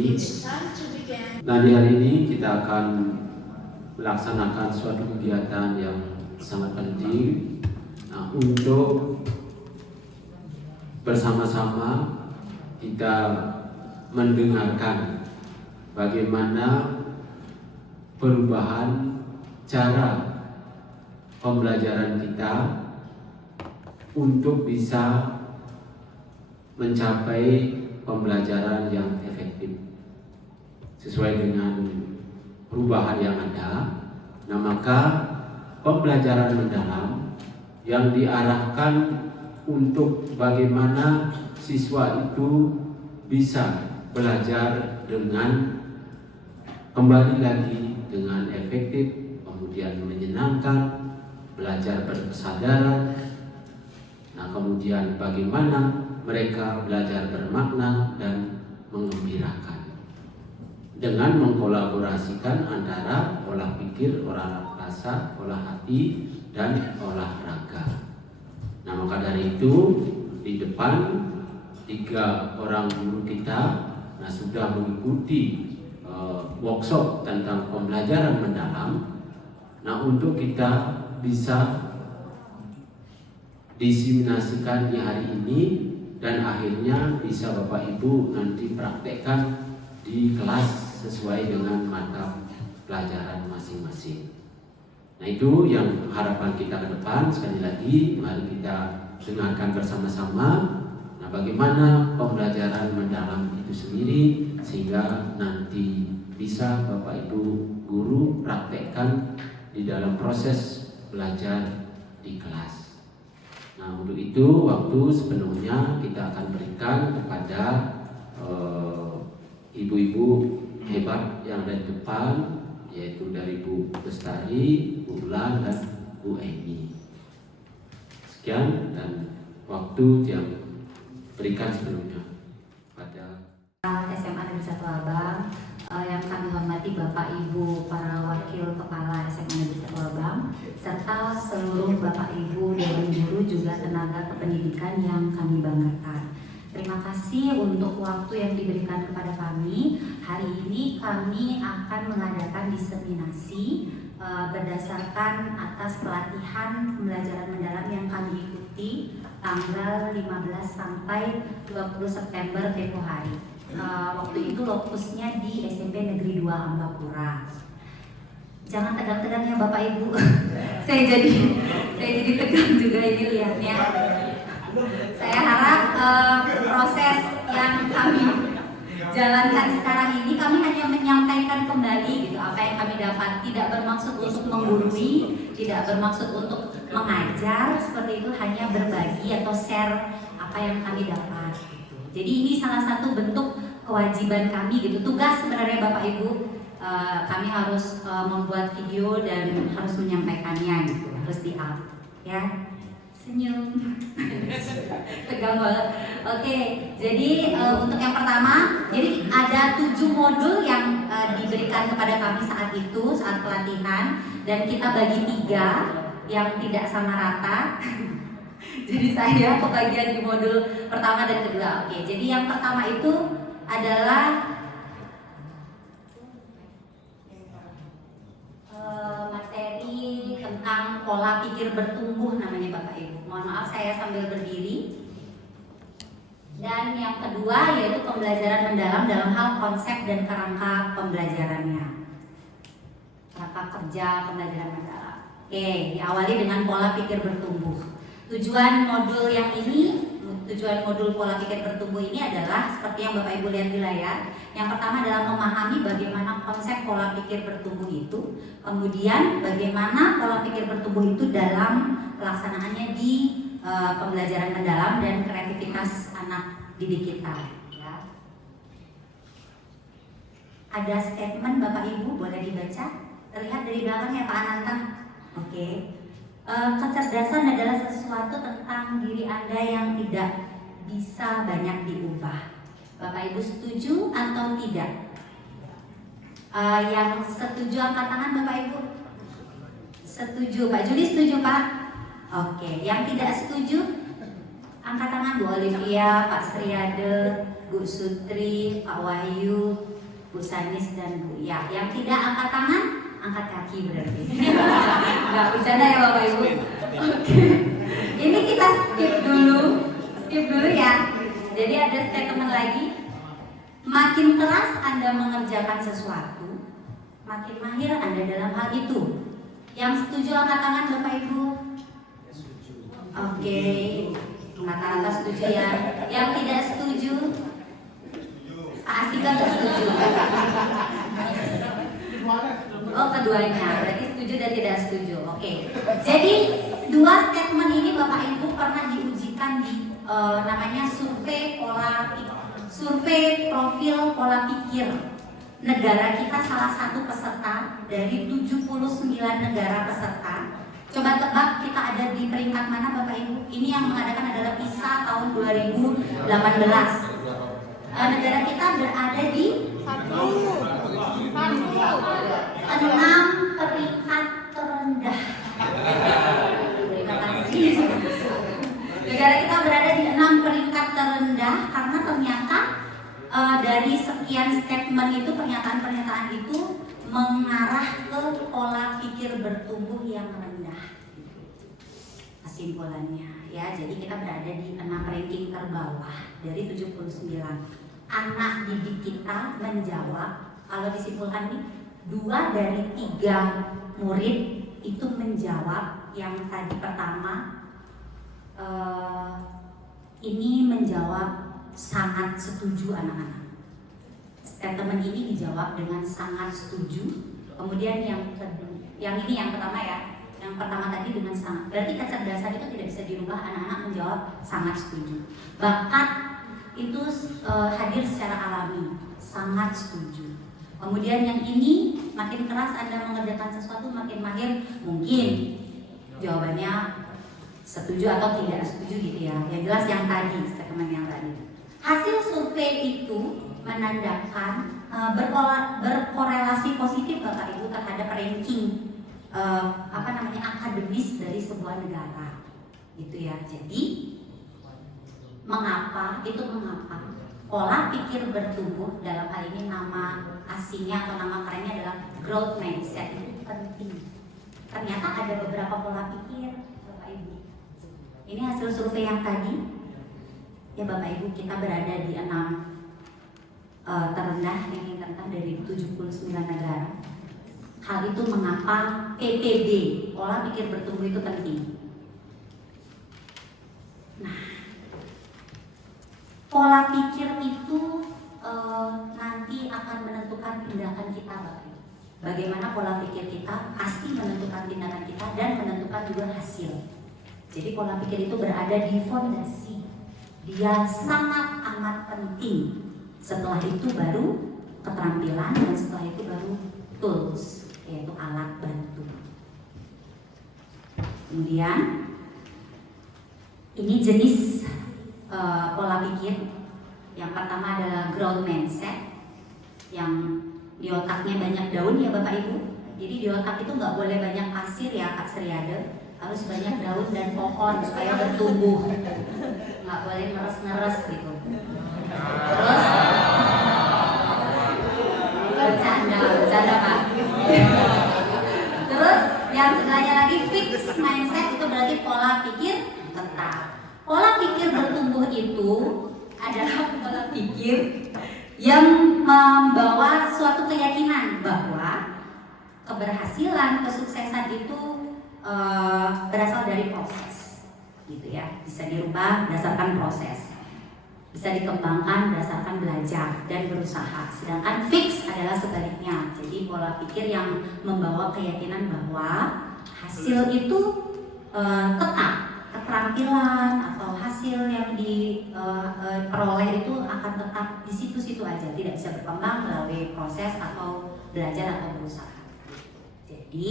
ini. Nah, di hari ini kita akan melaksanakan suatu kegiatan yang sangat penting. Nah, untuk bersama-sama kita mendengarkan bagaimana perubahan cara pembelajaran kita untuk bisa mencapai pembelajaran yang efektif sesuai dengan perubahan yang ada. Nah, maka pembelajaran mendalam yang diarahkan untuk bagaimana siswa itu bisa belajar dengan kembali lagi dengan efektif, kemudian menyenangkan, belajar berkesadaran. Nah, kemudian bagaimana mereka belajar bermakna dan menggembirakan dengan mengkolaborasikan antara olah pikir, olah rasa, olah hati, dan olahraga. Nah, maka dari itu di depan 3 orang guru kita sudah mengikuti workshop tentang pembelajaran mendalam. Nah, untuk kita bisa diseminasikan di hari ini dan akhirnya bisa Bapak Ibu nanti praktekkan di kelas sesuai dengan mata pelajaran masing-masing. Nah, itu yang harapan kita ke depan. Sekali lagi mari kita dengarkan bersama-sama bagaimana pembelajaran mendalam itu sendiri sehingga nanti bisa Bapak Ibu guru praktekkan di dalam proses belajar di kelas. Nah, untuk itu waktu sepenuhnya kita akan berikan kepada ibu-ibu hebat yang ada di depan, yaitu dari Bu Bestari, Bu Ulan, dan Bu Emi. Sekian dan waktu yang berikan sebelumnya pada SMA Negeri 1 Labang, yang kami hormati Bapak Ibu para wakil kepala SMA Negeri 1 Labang, serta seluruh Bapak Ibu dewan guru juga tenaga kependidikan yang kami banggakan. Terima kasih untuk waktu yang diberikan kepada kami. Hari ini kami akan mengadakan diseminasi berdasarkan atas pelatihan pembelajaran mendalam yang kami ikuti tanggal 15 sampai 20 September tempo hari. Waktu itu lokusnya di SMP Negeri 2 Ambapura. Jangan tegang-tegang ya Bapak Ibu. saya jadi tegang juga ini lihatnya. Saya harap proses yang kami jalankan sekarang ini kami hanya menyampaikan kembali gitu apa yang kami dapat, tidak bermaksud untuk menggurui, tidak bermaksud untuk mengajar, seperti itu, hanya berbagi atau share apa yang kami dapat gitu. Jadi ini salah satu bentuk kewajiban kami gitu, tugas sebenarnya Bapak Ibu, kami harus membuat video dan harus menyampaikannya gitu, harus di-up ya. Senyum. Tegang banget. Oke, jadi untuk yang pertama, jadi ada 7 modul yang diberikan kepada kami saat itu, saat pelatihan, dan kita bagi 3 yang tidak sama rata. Jadi saya kebagian di modul pertama dan kedua. Oke, jadi yang pertama itu adalah materi tentang pola pikir bertumbuh namanya Bapak Ibu. Mohon maaf saya sambil berdiri. Dan yang kedua yaitu pembelajaran mendalam dalam hal konsep dan kerangka pembelajarannya. Kerangka kerja pembelajaran mendalam. Oke, diawali dengan pola pikir bertumbuh. Tujuan modul pola pikir bertumbuh ini adalah seperti yang Bapak Ibu lihat di layar. Yang pertama adalah memahami bagaimana konsep pola pikir bertumbuh itu, kemudian bagaimana pola pikir bertumbuh itu dalam pelaksanaannya di pembelajaran mendalam dan kreativitas anak didik kita. Ya. Ada statement Bapak Ibu, boleh dibaca? Terlihat dari belakang ya Pak Ananta. Oke. Kecerdasan adalah sesuatu tentang diri Anda yang tidak bisa banyak diubah. Bapak Ibu setuju atau tidak? Yang setuju angkat tangan Bapak Ibu. Setuju. Pak Juli setuju Pak? Oke. Yang tidak setuju angkat tangan Bu Olivia, Pak Sriade, Bu Sutri, Pak Wahyu, Bu Sanis, dan Bu Ya. Yang tidak angkat tangan, angkat kaki berarti. Nggak bercanda ya Bapak Ibu. Oke. Ini kita skip dulu ya. Jadi ada statement lagi. Makin keras Anda mengerjakan sesuatu, makin mahir Anda dalam hal itu. Yang setuju angkat tangan Bapak Ibu. Oke, rata-rata setuju ya. Yang tidak setuju, Astika nggak setuju. Oh, keduanya, berarti setuju dan tidak setuju. Oke. Jadi dua statement ini Bapak Ibu pernah diujikan di namanya survei profil pola pikir negara kita, salah satu peserta dari 79 negara peserta. Coba tebak kita ada di peringkat mana Bapak Ibu? Ini yang mengadakan adalah PISA tahun 2018. Negara kita berada di 6 peringkat terendah. Terima kasih. Negara kita berada di 6 peringkat terendah karena ternyata dari sekian statement itu, pernyataan-pernyataan itu mengarah ke pola pikir bertumbuh yang rendah. Kesimpulannya ya, jadi kita berada di 6 ranking terbawah dari 79. Anak didik kita menjawab, kalau disimpulkan nih, 2 dari 3 murid itu menjawab. Yang tadi pertama ini menjawab sangat setuju anak-anak. Statement ini dijawab dengan sangat setuju. Kemudian yang ini yang pertama ya. Yang pertama tadi dengan sangat. Berarti kecerdasan itu tidak bisa dirubah, anak-anak menjawab sangat setuju. Bakat itu hadir secara alami, sangat setuju. Kemudian yang ini, makin keras Anda mengerjakan sesuatu, makin mahir, mungkin jawabannya setuju atau tidak setuju gitu ya. Yang jelas yang tadi, statement yang tadi. Hasil survei itu menandakan berkorelasi positif Bapak Ibu terhadap ranking akademis dari sebuah negara, gitu ya. Jadi mengapa pola pikir bertumbuh, dalam hal ini nama asingnya atau nama kerennya adalah growth mindset, itu penting. Ternyata ada beberapa pola pikir Bapak Ibu. Ini hasil survei yang tadi. Ya Bapak Ibu, kita berada di 6 terendah, yang terendah dari 79 negara. Hal itu mengapa PPB, pola pikir bertumbuh itu penting. Nah, pola pikir itu nanti akan menentukan tindakan kita Bapak Ibu. Bagaimana pola pikir kita pasti menentukan tindakan kita dan menentukan juga hasil. Jadi pola pikir itu berada di fondasi. Dia sangat amat penting. Setelah itu baru keterampilan, dan setelah itu baru tools, yaitu alat bantu. Kemudian ini jenis pola pikir. Yang pertama adalah growth mindset, yang di otaknya banyak daun ya Bapak Ibu. Jadi di otak itu nggak boleh banyak pasir ya Kak Seriade, harus banyak daun dan pohon supaya bertumbuh. Nggak boleh ngeres-ngeres gitu. Terus bercanda Pak. Terus yang sebelahnya lagi fixed mindset, itu berarti pola pikir tetap. Pola pikir bertumbuh itu adalah pola pikir yang membawa suatu keyakinan bahwa keberhasilan, kesuksesan itu berasal dari proses, gitu ya. Bisa dirubah berdasarkan proses, bisa dikembangkan berdasarkan belajar dan berusaha. Sedangkan fix adalah sebaliknya. Jadi pola pikir yang membawa keyakinan bahwa hasil itu tetap, keterampilan atau hasil yang diperoleh itu akan tetap di situ-situ aja, tidak bisa berkembang melalui proses atau belajar atau berusaha. Jadi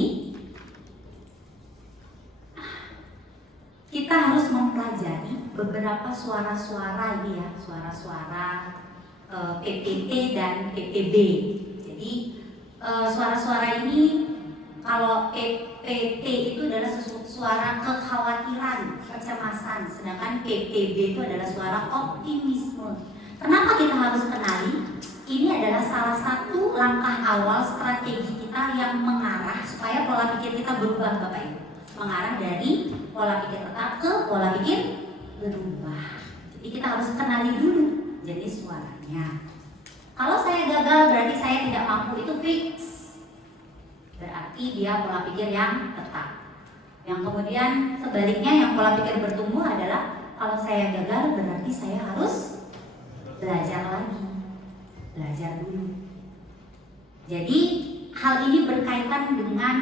kita harus mempelajari beberapa suara-suara ini ya, suara-suara PPT dan PPB. Jadi suara-suara ini, kalau PPT itu adalah suara kekhawatiran, kecemasan, sedangkan PPB itu adalah suara optimisme. Kenapa kita harus kenali? Ini adalah salah satu langkah awal strategi kita yang mengarah supaya pola pikir kita berubah, Bapak Ibu. Mengarah dari pola pikir tetap ke pola pikir berubah. Jadi kita harus kenali dulu jenis suaranya. Kalau saya gagal berarti saya tidak mampu, itu fix. Berarti dia pola pikir yang tetap. Yang kemudian sebaliknya yang pola pikir bertumbuh adalah kalau saya gagal berarti saya harus belajar lagi. Belajar dulu. Jadi hal ini berkaitan dengan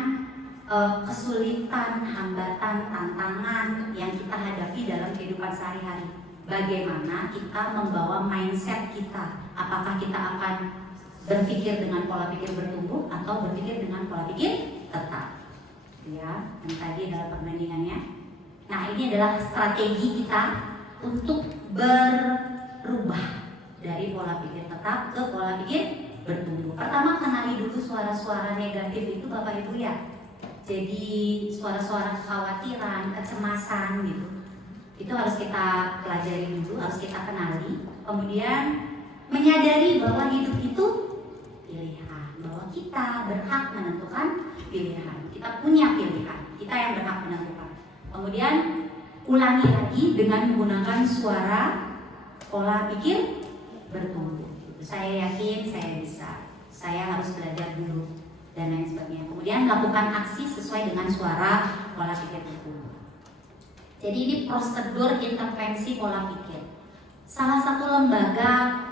kesulitan, hambatan, tantangan yang kita hadapi dalam kehidupan sehari-hari. Bagaimana kita membawa mindset kita? Apakah kita akan berpikir dengan pola pikir bertumbuh atau berpikir dengan pola pikir tetap? Ya, yang tadi adalah perbandingannya. Nah, ini adalah strategi kita untuk berubah dari pola pikir tetap ke pola pikir bertumbuh. Pertama, kenali dulu suara-suara negatif itu, Bapak Ibu ya. Jadi suara-suara kekhawatiran, kecemasan gitu. Itu harus kita pelajari dulu, harus kita kenali. Kemudian menyadari bahwa hidup itu pilihan, bahwa kita berhak menentukan pilihan. Kita punya pilihan, kita yang berhak menentukan. Kemudian ulangi lagi dengan menggunakan suara pola pikir bertumbuh. Saya yakin saya bisa, saya harus belajar dulu, dan lain sebagainya. Kemudian lakukan aksi sesuai dengan suara pola pikir bertumbuh. Jadi ini prosedur intervensi pola pikir. Salah satu lembaga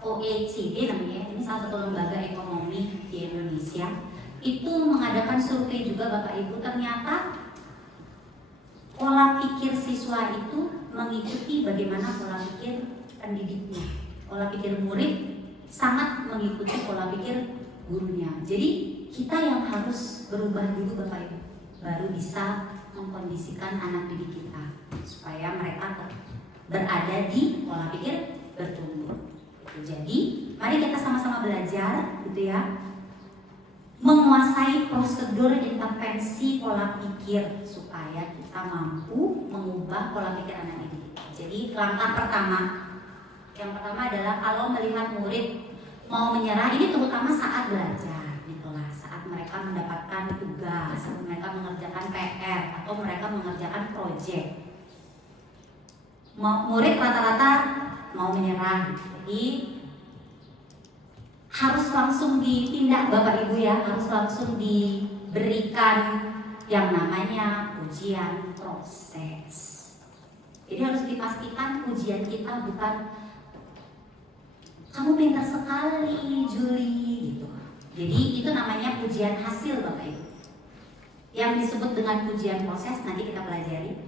OECD namanya, ini salah satu lembaga ekonomi di Indonesia, itu mengadakan survei juga, Bapak Ibu. Ternyata pola pikir siswa itu mengikuti bagaimana pola pikir pendidiknya. Pola pikir murid sangat mengikuti pola pikir gurunya. Jadi kita yang harus berubah dulu, Bapak Ibu, baru bisa mengkondisikan anak didik kita supaya mereka berada di pola pikir bertumbuh. Jadi mari kita sama-sama belajar gitu ya, menguasai prosedur intervensi pola pikir supaya kita mampu mengubah pola pikir anak didik. Jadi langkah pertama, yang pertama adalah kalau melihat murid mau menyerah, ini terutama saat belajar gitulah, saat mereka mendapatkan tugas, saat mereka mengerjakan PR atau mereka mengerjakan proyek. Murid rata-rata mau menyerah, jadi harus langsung ditindak, Bapak Ibu ya, harus langsung diberikan yang namanya ujian proses. Jadi harus dipastikan ujian kita bukan kamu pintar sekali Juli gitu. Jadi itu namanya ujian hasil, Bapak Ibu. Yang disebut dengan ujian proses nanti kita pelajari.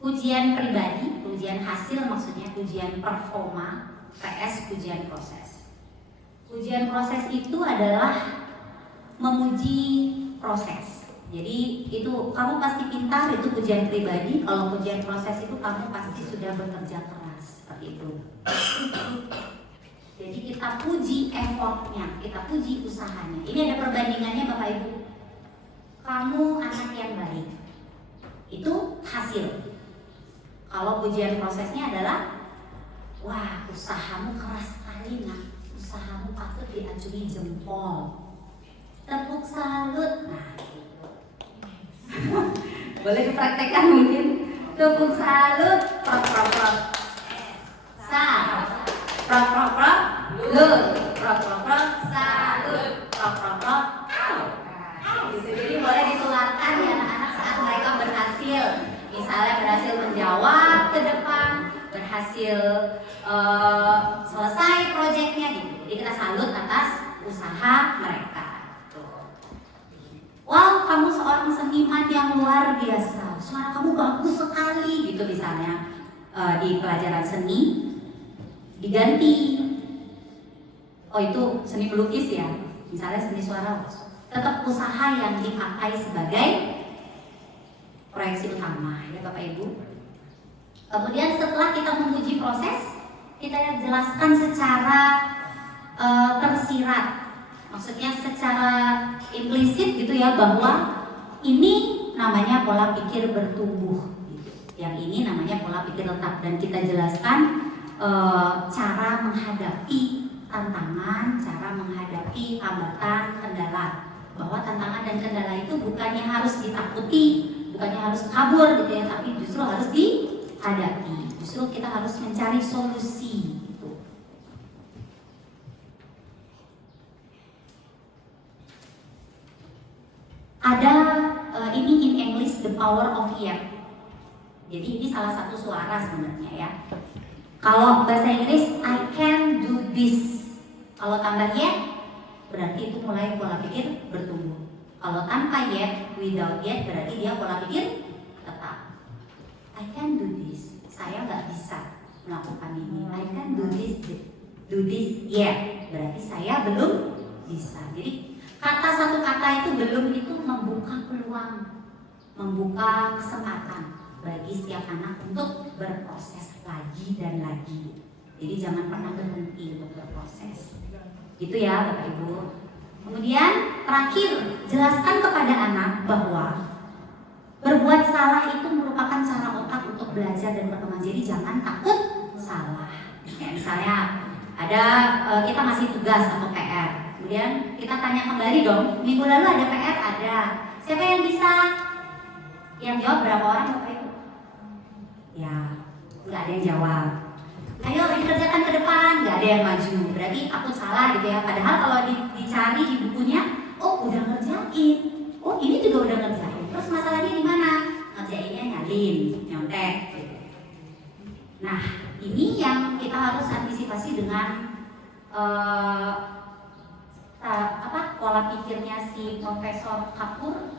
Ujian pribadi, ujian hasil maksudnya ujian performa, PS ujian proses. Ujian proses itu adalah memuji proses. Jadi itu kamu pasti pintar, itu ujian pribadi. Kalau ujian proses itu kamu pasti sudah bekerja keras, seperti itu. Jadi kita puji effortnya, kita puji usahanya. Ini ada perbandingannya, Bapak Ibu. Kamu anak yang baik, itu hasil. Kalau ujian prosesnya adalah, wah usahamu keras sekali nak, usahamu patut diacungi jempol, tepuk salut. Nah, gitu. Boleh dipraktekkan mungkin, tepuk salut, prok prok prok, sa, prok prok prok, lut, prok prok prok, salut, prok prok prok, gitu. Jadi boleh ditularkan ya anak-anak saat mereka berhasil. Misalnya berhasil menjawab ke depan, berhasil selesai proyeknya gitu. Jadi kita salut atas usaha mereka. Wow, kamu seorang seniman yang luar biasa, suara kamu bagus sekali gitu misalnya. Di pelajaran seni diganti, oh itu seni melukis ya, misalnya seni suara, tetap usaha yang dipakai sebagai proyeksi utama ya Bapak Ibu. Kemudian setelah kita memuji proses, kita jelaskan secara tersirat, maksudnya secara implisit gitu ya, bahwa ini namanya pola pikir bertumbuh gitu. Yang ini namanya pola pikir tetap, dan kita jelaskan cara menghadapi tantangan, cara menghadapi hambatan, kendala. Bahwa tantangan dan kendala itu bukannya harus ditakuti, bukannya harus kabur gitu ya, tapi justru harus dihadapi. Justru kita harus mencari solusi. Gitu. Ada ini in English the power of yet. Jadi ini salah satu suara sebenarnya ya. Kalau bahasa Inggris I can do this. Kalau tambah yet berarti itu mulai pola pikir bertumbuh. Kalau tanpa yet, without yet berarti dia pola pikir tetap. I can do this. Saya nggak bisa melakukan ini. I can do this yet. Berarti saya belum bisa. Jadi satu kata itu belum itu membuka peluang, membuka kesempatan bagi setiap anak untuk berproses lagi dan lagi. Jadi jangan pernah berhenti untuk berproses. Gitu ya Bapak Ibu. Kemudian terakhir, jelaskan kepada anak bahwa berbuat salah itu merupakan cara otak untuk belajar dan berkembang. Jadi jangan takut salah. Ya, misalnya ada kita ngasih tugas atau PR. Kemudian kita tanya kembali dong, minggu lalu ada PR? Ada. Siapa yang bisa? Yang jawab berapa orang Bapak Ibu? Ya, nggak ada yang jawab. Ayo dikerjakan ke depan, nggak ada yang maju. Berarti takut salah gitu ya. Padahal kalau dicari di bukunya, oh udah ngerjain. Oh ini juga udah ngerjain. Terus masalahnya di mana? Ngerjainnya nyalin, nyontek. Gitu. Nah ini yang kita harus antisipasi dengan pola pikirnya si Profesor Kapur.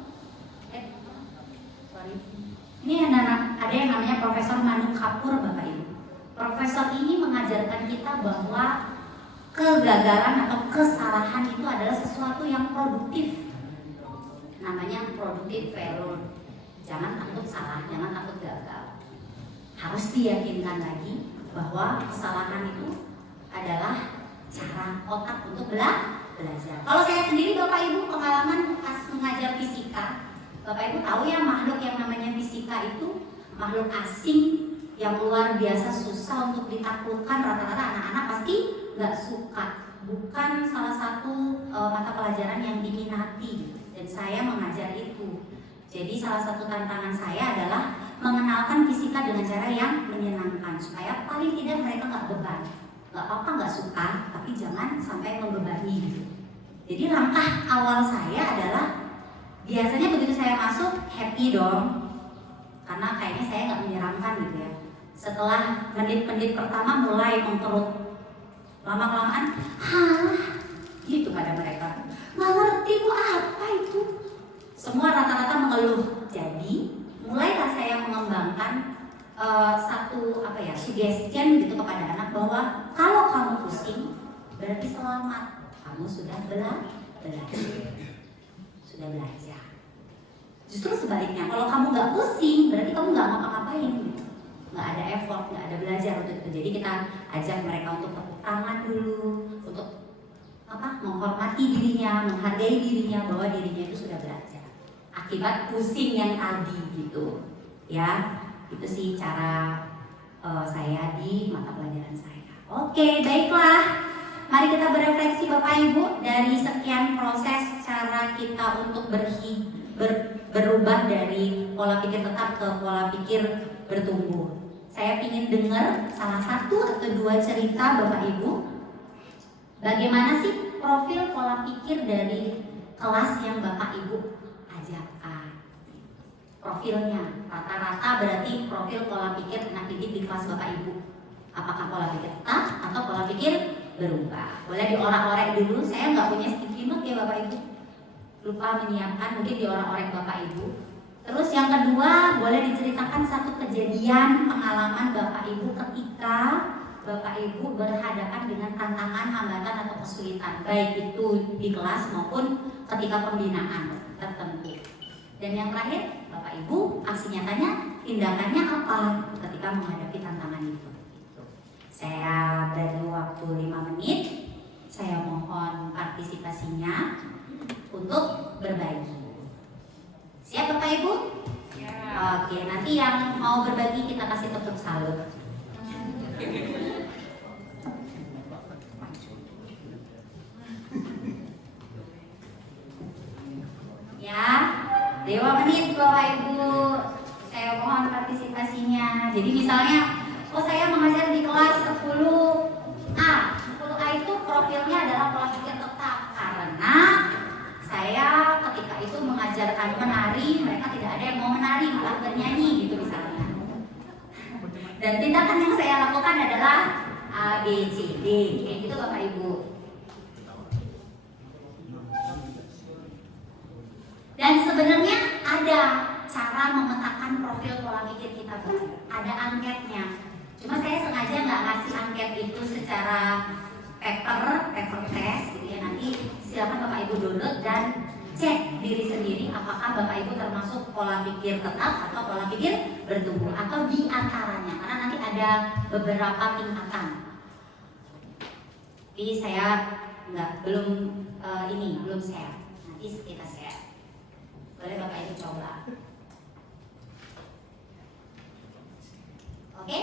Ini ada yang namanya Profesor Manu Kapur Bapak Ibu. Profesor ini mengajarkan kita bahwa kegagalan atau kesalahan itu adalah sesuatu yang produktif. Namanya produktif failure. Jangan takut salah, jangan takut gagal. Harus diyakinkan lagi bahwa kesalahan itu adalah cara otak untuk belajar. Kalau saya sendiri Bapak Ibu pengalaman pas mengajar fisika, Bapak Ibu tahu ya makhluk yang namanya fisika itu makhluk asing yang luar biasa susah untuk ditaklukkan. Rata-rata anak-anak pasti nggak suka. Bukan salah satu mata pelajaran yang diminati, dan saya mengajar itu. Jadi salah satu tantangan saya adalah mengenalkan fisika dengan cara yang menyenangkan, supaya paling tidak mereka nggak beban. Nggak apa-apa nggak suka, tapi jangan sampai membebani gitu. Jadi langkah awal saya adalah biasanya begitu saya masuk happy dong, karena kayaknya saya nggak menyeramkan gitu ya. Setelah menit-menit pertama mulai mengkerut, lama-kelamaan, gitu pada mereka. Nggak ngerti bu apa itu. Semua rata-rata mengeluh. Jadi mulailah saya mengembangkan satu suggestion gitu kepada anak bahwa kalau kamu pusing berarti selamat, kamu sudah belajar. Justru sebaliknya, kalau kamu nggak pusing berarti kamu nggak ngapa-ngapain gitu. Nggak ada effort, nggak ada belajar untuk itu. Jadi kita ajak mereka untuk tepuk tangan dulu, untuk menghormati dirinya, menghargai dirinya bahwa dirinya itu sudah belajar akibat pusing yang tadi gitu ya. Itu sih cara saya di mata pelajaran saya. Oke, baiklah, mari kita berefleksi Bapak Ibu dari sekian proses cara kita untuk berubah dari pola pikir tetap ke pola pikir bertumbuh. Saya ingin dengar salah satu atau dua cerita Bapak Ibu. Bagaimana sih profil pola pikir dari kelas yang Bapak Ibu ajarkan? Profilnya, rata-rata berarti profil pola pikir anak didik di kelas Bapak Ibu. Apakah pola pikir tetap atau pola pikir berubah? Boleh diorak-orek dulu, saya nggak punya sticky note ya Bapak Ibu. Lupa menyiapkan, mungkin diorak-orek Bapak Ibu. Terus yang kedua, boleh diceritakan satu kejadian pengalaman Bapak Ibu ketika Bapak Ibu berhadapan dengan tantangan, hambatan atau kesulitan, baik itu di kelas maupun ketika pembinaan tertentu. Dan yang terakhir, Bapak Ibu aksi nyatanya, tindakannya apa ketika menghadapi tantangan itu. Saya beri waktu 5 menit. Saya mohon partisipasinya untuk berbagi. Siap Bapak Ibu? Ya. Oke, nanti yang mau berbagi misalnya, oh saya mengajar di kelas 10A. 10A itu profilnya adalah pola pikir tetap karena saya ketika itu mengajarkan menari, mereka tidak ada yang mau menari, malah bernyanyi gitu misalnya. Dan tindakan yang saya lakukan adalah A, B, C, D, kayak gitu Bapak Ibu. Dan sebenarnya ada cara memetakan profil pola pikir kita, ada angketnya. Cuma saya sengaja nggak ngasih angket itu secara paper test gitu ya. Nanti silakan Bapak Ibu download dan cek diri sendiri apakah Bapak Ibu termasuk pola pikir tetap atau pola pikir bertumbuh atau di antaranya, karena nanti ada beberapa tingkatan. Jadi saya belum share, nanti kita share. Boleh Bapak Ibu coba. Oke?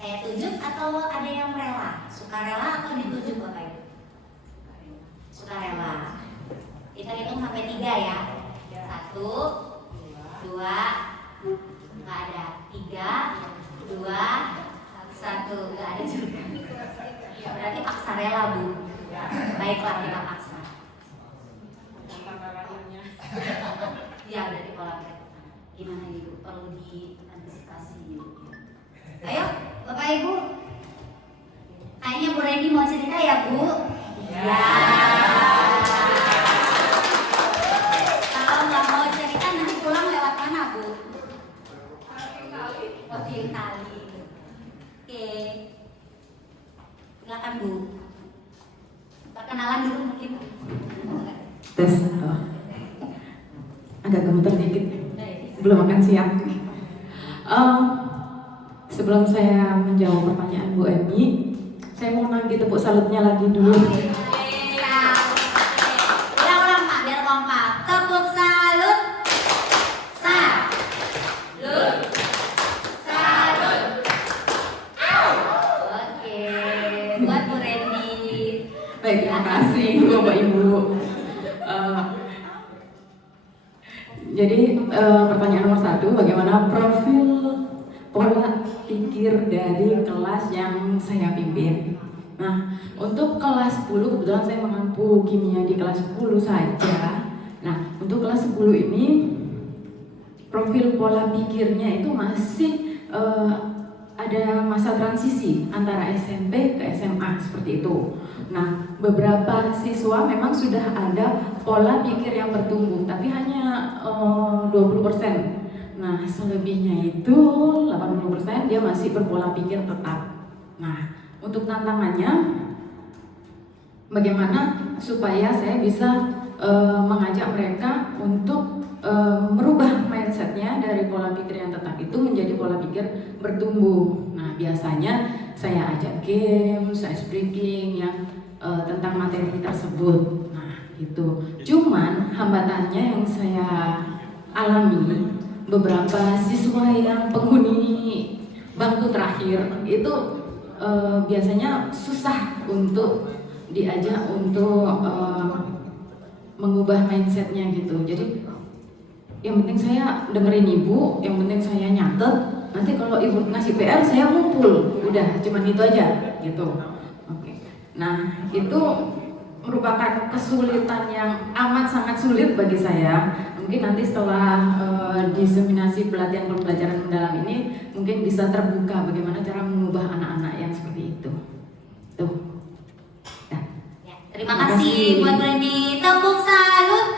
Saya tunjuk atau ada yang rela? Sukarela atau ditunjuk Bapak Ibu? Sukarela. Kita hitung sampai 3 ya. 1, 2, nggak ada. 3, 2, 1, nggak ada juga. Ya berarti paksa rela Bu. Baiklah kita paksa. Ya berarti pola pikir. Gimana Ibu? Perlu diantisipasi gitu. Ayo Bapak Ibu. Kayaknya Bu Reni mau cerita ya Bu? Ya. Kalau nggak mau cerita nanti pulang lewat mana Bu? Tiung tali. Oke. Silakan Bu. Perkenalan dulu mungkin. Tes. Agak gemeter dikit. Belum makan siang. Sebelum saya menjawab pertanyaan Bu Emi, saya mau nagih tepuk salutnya lagi dulu. Ulang Pak, biar kompak. Tepuk salut. Salut. Salut. Oke, buat Bu Reni. Baik, terima kasih Bapak Ibu. Jadi pertanyaan nomor 1, bagaimana profil pola pikir dari kelas yang saya pimpin? Nah, untuk kelas 10 kebetulan saya mengampu kimia di kelas 10 saja. Nah, untuk kelas 10 ini profil pola pikirnya itu masih ada masa transisi antara SMP ke SMA seperti itu. Nah, beberapa siswa memang sudah ada pola pikir yang bertumbuh, tapi hanya 20%. Nah, selebihnya itu 80% dia masih berpola pikir tetap. Nah, untuk tantangannya bagaimana supaya saya bisa mengajak mereka untuk merubah mindsetnya dari pola pikir yang tetap itu menjadi pola pikir bertumbuh. Nah, biasanya saya ajak games, ice breaking yang tentang materi tersebut. Nah, itu. Cuman hambatannya yang saya alami, beberapa siswa yang penghuni bangku terakhir itu biasanya susah untuk diajak untuk mengubah mindsetnya gitu. Jadi yang penting saya dengerin ibu, yang penting saya nyatet. Nanti kalau ibu ngasih PR saya ngumpul, udah cuman itu aja gitu. Oke. Nah, itu merupakan kesulitan yang amat sangat sulit bagi saya. Mungkin nanti setelah diseminasi pelatihan pembelajaran mendalam ini mungkin bisa terbuka bagaimana cara mengubah anak-anak yang seperti itu. Tuh. Ya. Terima kasih buat Bu Reni. Tepuk salut.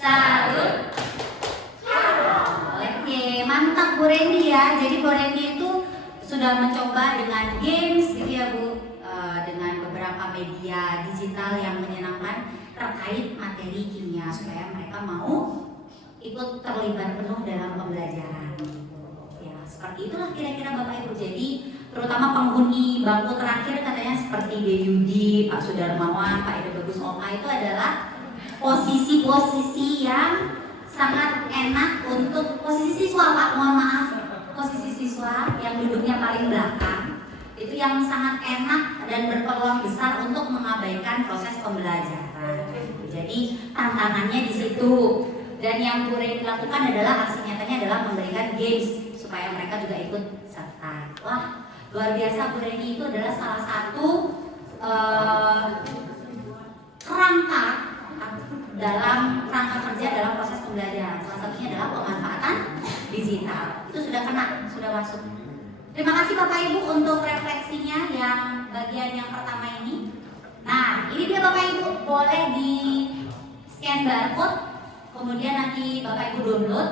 Salut. Oke, mantap Bu Reni ya. Jadi Bu Reni itu sudah mencoba dengan games gitu ya Bu, dengan beberapa media digital yang menyenangkan terkait materi kimia supaya mereka mau ikut terlibat penuh dalam pembelajaran. Ya, seperti itulah kira-kira Bapak Ibu. Jadi terutama penghuni bangku terakhir katanya seperti Deyudi, Pak Sudarmawan, Pak Ida Bagus Oka itu adalah posisi-posisi yang sangat enak untuk posisi siswa Pak, mohon maaf, posisi siswa yang duduknya paling belakang itu yang sangat enak dan berpeluang besar untuk mengabaikan proses pembelajaran. Jadi tantangannya di situ. Dan yang Bu Reni lakukan adalah aksi nyatanya adalah memberikan games supaya mereka juga ikut serta. Wah, luar biasa. Bu Reni itu adalah salah satu kerangka dalam kerangka kerja dalam proses pembelajaran. Salah satunya adalah pemanfaatan digital. Itu sudah kena, sudah masuk. Terima kasih Bapak Ibu untuk refleksinya yang bagian yang pertama ini. Nah, ini dia Bapak Ibu, boleh di scan barcode, kemudian nanti Bapak Ibu download.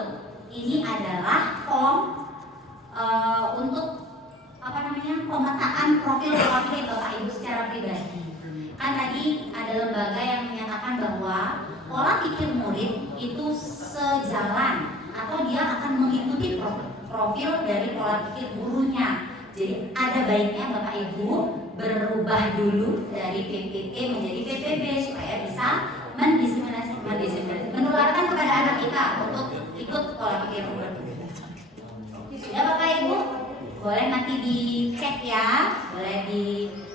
Ini adalah form untuk pemetaan profil Bapak Ibu secara pribadi. Kan tadi ada lembaga yang menyatakan bahwa pola pikir murid itu sejalan atau dia akan mengikuti profil dari pola pikir gurunya. Jadi ada baiknya Bapak Ibu berubah dulu dari PPT menjadi PPB supaya bisa menularkan kepada anak kita untuk ikut pola pikir murid. Sudah Bapak Ibu, boleh nanti dicek ya, boleh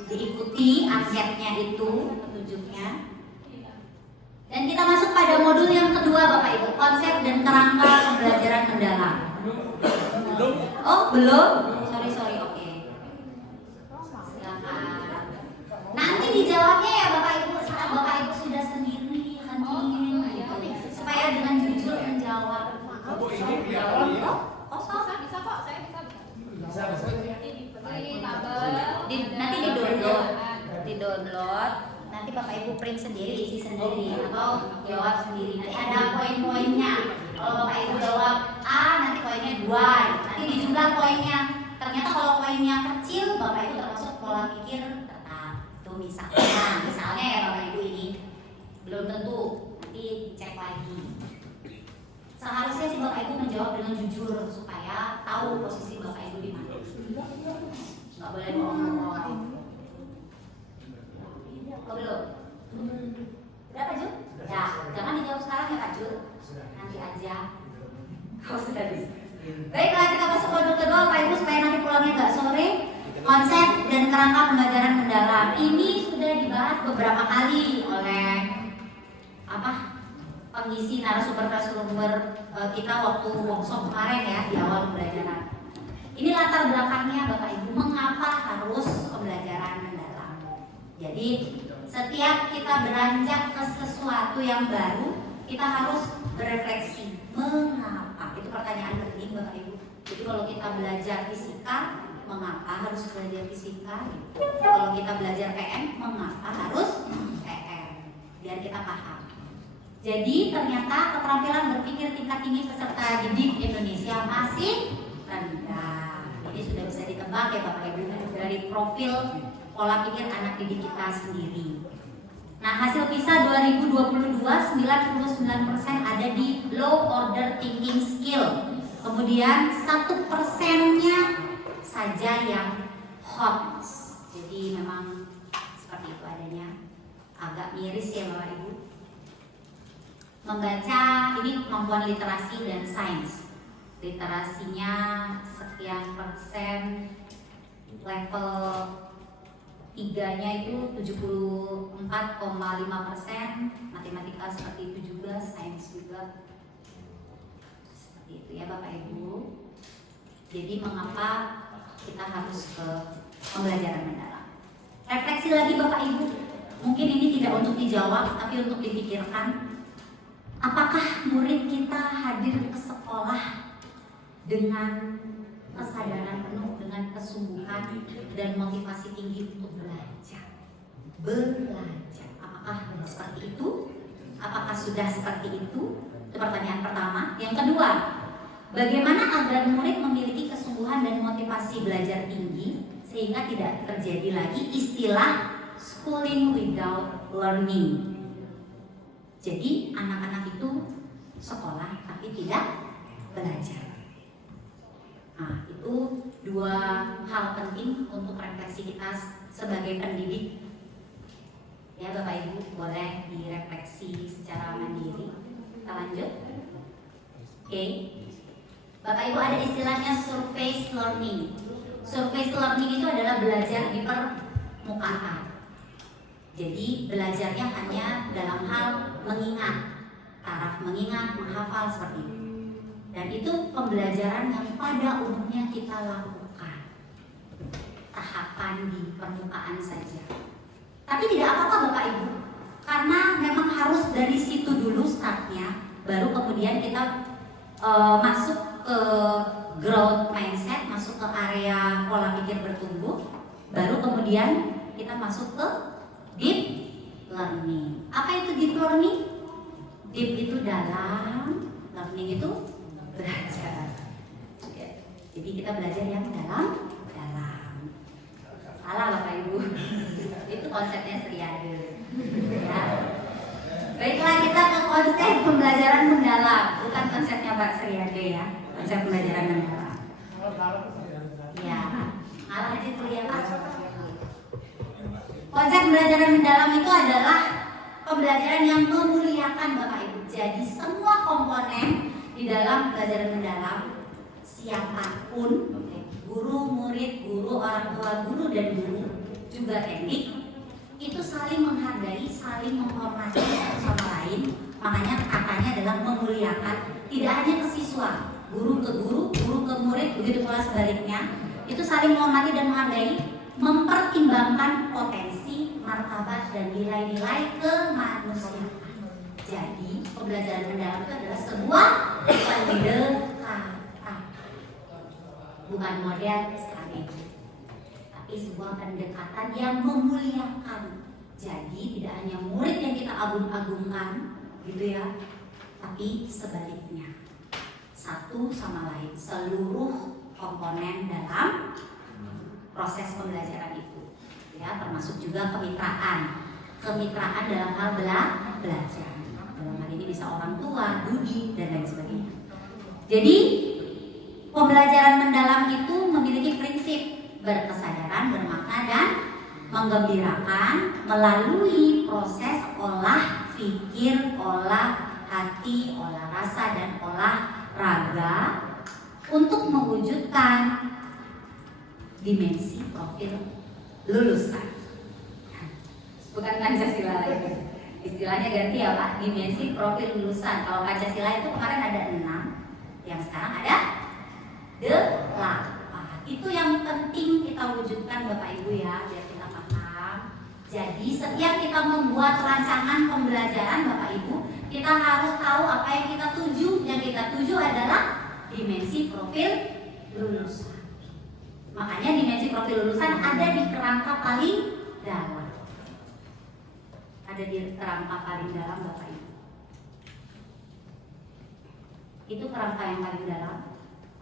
diikuti anketnya itu, petunjuknya. Dan kita masuk pada modul yang kedua Bapak Ibu, konsep dan kerangka pembelajaran mendalam. Oh belum? Sorry, oke. Silakan. Nanti dijawabnya ya Bapak Ibu, saat Bapak Ibu sudah sendiri hening gitu, supaya dengan jujur menjawab. Kosong? Bisa kok, saya bisa. Nanti di download, nanti Bapak Ibu print sendiri, isi sendiri atau jawab sendiri. Nanti ada poin-poinnya. Kalau Bapak Ibu jawab A, nanti poinnya 2. Nanti dijumlah poinnya. Ternyata kalau poinnya kecil, Bapak Ibu termasuk pola pikir tetap. Tuh misalnya ya Bapak Ibu ini belum tentu, nanti dicek lagi. Seharusnya sih Bapak Ibu menjawab dengan jujur supaya tahu posisi Bapak Ibu di mana. Nggak boleh bohong-bohong. Oh belum? Udah Kak Jul? Ya, jangan dijawab sekarang ya Kak Jul. Nanti aja. Kalau sudah bisa. Baiklah, kita masuk modul kedua Bapak Ibu supaya nanti pulangnya nggak sore. Konsep dan kerangka pembelajaran mendalam. Ini sudah dibahas beberapa kali oleh pengisi narasumber kita waktu workshop kemarin ya di awal pembelajaran. Ini latar belakangnya Bapak Ibu, mengapa harus pembelajaran mendalam. Jadi setiap kita beranjak ke sesuatu yang baru, kita harus berefleksi mengapa. Itu pertanyaan penting Bapak Ibu. Jadi kalau kita belajar fisika, mengapa harus belajar fisika? Kalau kita belajar PM, mengapa harus PM? Biar kita paham. Jadi ternyata keterampilan berpikir tingkat tinggi peserta didik Indonesia masih rendah. Ini sudah bisa ditebak ya Bapak Ibu dari profil pola pikir anak didik kita sendiri. Nah, hasil PISA 2022 99% ada di low order thinking skill. Kemudian 1%-nya saja yang hot. Jadi memang seperti itu adanya. Agak miris ya Bapak Ibu. Membaca ini kemampuan literasi dan sains. Literasinya sekian persen, level 3-nya itu 74,5%, matematika seperti 17%, sains juga seperti itu ya Bapak Ibu. Jadi mengapa kita harus ke pembelajaran mendalam? Refleksi lagi Bapak Ibu, mungkin ini tidak untuk dijawab tapi untuk dipikirkan. Apakah murid kita hadir ke sekolah dengan kesadaran penuh, dengan kesungguhan dan motivasi tinggi untuk belajar? Apakah seperti itu? Apakah sudah seperti itu? Itu pertanyaan pertama. Yang kedua, bagaimana agar murid memiliki kesungguhan dan motivasi belajar tinggi sehingga tidak terjadi lagi istilah schooling without learning? Jadi anak-anak itu sekolah tapi tidak belajar. Nah, itu dua hal penting untuk refleksi kita sebagai pendidik. Ya Bapak Ibu, boleh direfleksi secara mandiri. Kita lanjut. Oke. Bapak Ibu, ada istilahnya surface learning. Surface learning itu adalah belajar di permukaan. Jadi belajarnya hanya dalam hal mengingat. taraf mengingat, menghafal seperti itu. Dan itu pembelajaran yang pada umumnya kita lakukan, tahapan di permukaan saja. Tapi tidak apa-apa Bapak Ibu, karena memang harus dari situ dulu startnya, baru kemudian kita masuk ke growth mindset, masuk ke area pola pikir bertumbuh, baru kemudian kita masuk ke deep learning. Apa itu deep learning? Deep itu dalam, learning itu belajar. Jadi kita belajar yang dalam. Salah Bapak Ibu. Itu konsepnya Sriade. Ya. Baiklah, kita ke konsep pembelajaran mendalam, bukan konsepnya Pak Sriade ya. Konsep pembelajaran mendalam. Ya, ngalah aja tuh ya Pak. Konsep pembelajaran mendalam itu adalah pembelajaran yang memuliakan Bapak Ibu. Jadi semua komponen di dalam pembelajaran mendalam, siapapun, guru, murid, guru, orang tua guru dan guru, juga teknik, itu saling menghargai, saling menghormati satu sama lain. Makanya katanya adalah memuliakan, tidak hanya ke siswa, guru ke guru, guru ke murid, begitu pula sebaliknya. Itu saling menghormati dan menghargai, mempertimbangkan potensi, martabat dan nilai-nilai kemanusiaan. Jadi pembelajaran mendalam itu adalah sebuah pendekatan, bukan model strategi, tapi sebuah pendekatan yang memuliakan. Jadi tidak hanya murid yang kita agung-agungkan, gitu ya, tapi sebaliknya, satu sama lain, seluruh komponen dalam proses pembelajaran itu, ya, termasuk juga kemitraan dalam hal belajar. Dalam hal ini bisa orang tua, dudi, dan lain sebagainya. Jadi pembelajaran mendalam itu memiliki prinsip berkesadaran, bermakna, dan menggembirakan melalui proses olah pikir, olah hati, olah rasa, dan olah raga untuk mewujudkan dimensi profil lulusan. Bukan Pancasila lagi. Istilahnya ganti ya Pak, dimensi profil lulusan. Kalau Pancasila itu kemarin ada 6, yang sekarang ada 8. Itu yang penting kita wujudkan Bapak Ibu ya, biar kita paham. Jadi setiap kita membuat rancangan pembelajaran Bapak Ibu, kita harus tahu apa yang kita tuju. Yang kita tuju adalah dimensi profil lulusan. Makanya dimensi profil lulusan ada di kerangka paling dalam. Ada di kerangka paling dalam Bapak Ibu. Itu kerangka yang paling dalam.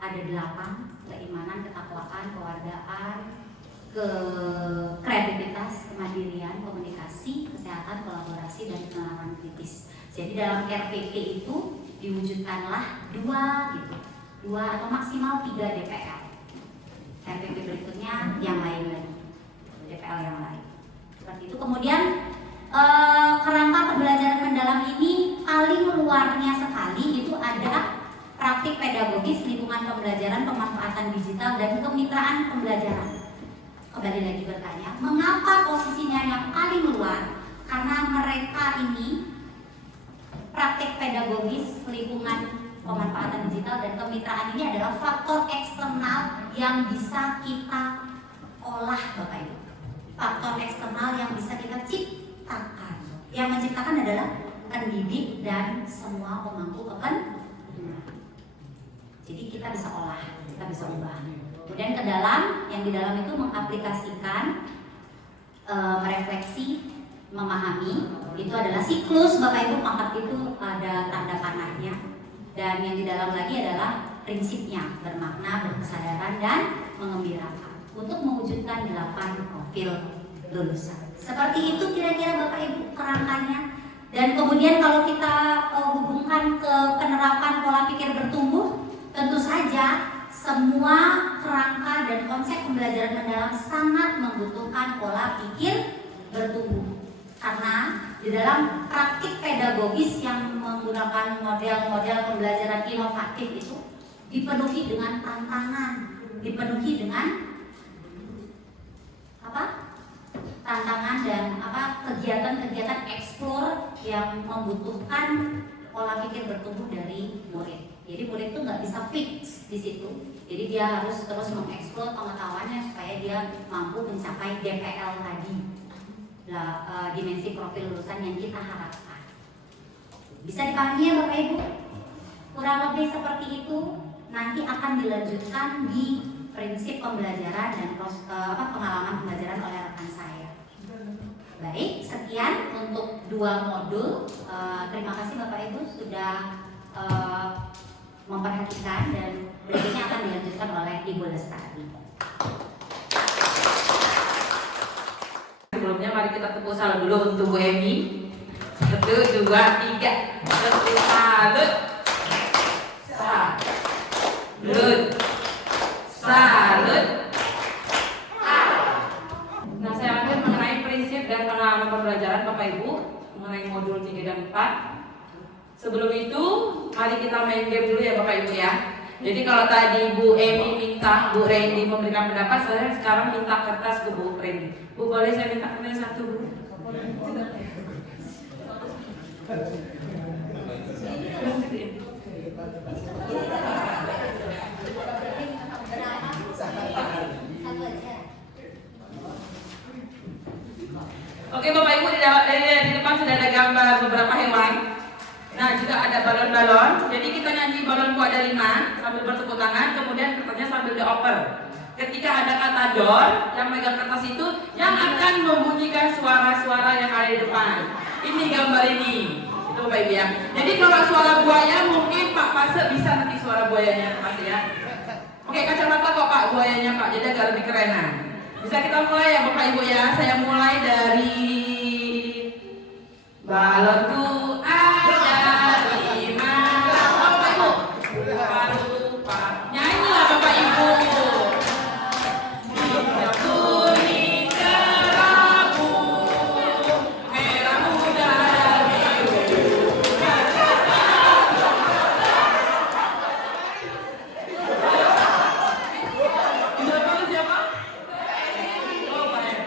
Ada 8, keimanan, ketakwaan, kewargaan, kreativitas, kemandirian, komunikasi, kesehatan, kolaborasi, dan pengalaman kritis. Jadi dalam RPP itu diwujudkanlah 2 gitu, 2 atau maksimal 3 DPL. RPP berikutnya yang lain lagi, DPL yang lain. Seperti itu. Kemudian kerangka pembelajaran mendalam ini paling luarnya sekali itu ada praktik pedagogis, lingkungan pembelajaran, pemanfaatan digital, dan kemitraan pembelajaran. Kembali lagi bertanya, mengapa posisinya yang paling luar? Karena mereka ini praktik pedagogis, lingkungan pemanfaatan digital, dan kemitraan ini adalah faktor eksternal yang bisa kita olah Bapak Ibu. Faktor eksternal yang bisa kita ciptakan. Yang menciptakan adalah pendidik dan semua pemangku kepentingan. Jadi kita bisa olah, kita bisa ubah. Kemudian ke dalam, yang di dalam itu mengaplikasikan, merefleksi, memahami. Itu adalah siklus Bapak Ibu, maka itu ada tanda panahnya. Dan yang di dalam lagi adalah prinsipnya, bermakna, berkesadaran, dan mengembirakan untuk mewujudkan 8 profil lulusan. Seperti itu kira-kira Bapak Ibu kerangkanya. Dan kemudian kalau kita hubungkan ke penerapan pola pikir bertumbuh, tentu saja semua kerangka dan konsep pembelajaran mendalam sangat membutuhkan pola pikir bertumbuh. Karena di dalam praktik pedagogis yang menggunakan model-model pembelajaran inovatif itu dipenuhi dengan tantangan, dipenuhi dengan tantangan dan kegiatan-kegiatan eksplor yang membutuhkan pola pikir bertumbuh dari murid. Jadi murid tuh nggak bisa fix di situ. Jadi dia harus terus mengeksplor pengetahuannya supaya dia mampu mencapai DPL tadi, dimensi profil lulusan yang kita harapkan. Bisa dipahami ya Bapak Ibu? Kurang lebih seperti itu. Nanti akan dilanjutkan di prinsip pembelajaran dan pengalaman pembelajaran oleh rekan saya. Baik, sekian untuk 2 modul. Terima kasih Bapak Ibu sudah memperhatikan, dan berikutnya akan dilanjutkan oleh Ibu Lestari. Sebelumnya mari kita tepuk salam dulu untuk Bu Emi. 1, 2, 3. Tepuk salut. Salut. Salut. Nah, saya lanjut mengenai prinsip dan pengalaman pembelajaran Bapak Ibu mengenai modul 3 dan 4. Sebelum itu, mari kita main game dulu ya Bapak Ibu ya. Jadi kalau tadi Bu Emi minta Bu Randy memberikan pendapat, saya sekarang minta kertas ke Bu Randy. Bu, boleh saya minta kertas 1, Bu? Oke Bapak Ibu, di depan sudah ada gambar beberapa hewan. Nah, juga ada balon-balon. Jadi kita nyanyi balonku ada 5 sambil bertepuk tangan, kemudian kertasnya sambil dioper. Ketika ada kata door, yang megang kertas itu yang akan membunyikan suara-suara yang ada di depan. Ini gambar ini. Itu Bapak Ibu ya. Jadi kalau suara buaya mungkin Pak Pase bisa nanti suara buayanya pasti ya. Oke, kacamata kok Pak buayanya Pak, jadi agak lebih kerenan. Bisa kita mulai ya Bapak Ibu ya. Saya mulai dari balonku ada 5. Bapak Ibu. Rupa. Nyanyilah Bapak Ibu. Hijau, kuning, kelabu, merah muda dan biru. Itu apa siapa? Oh, Pak Emi.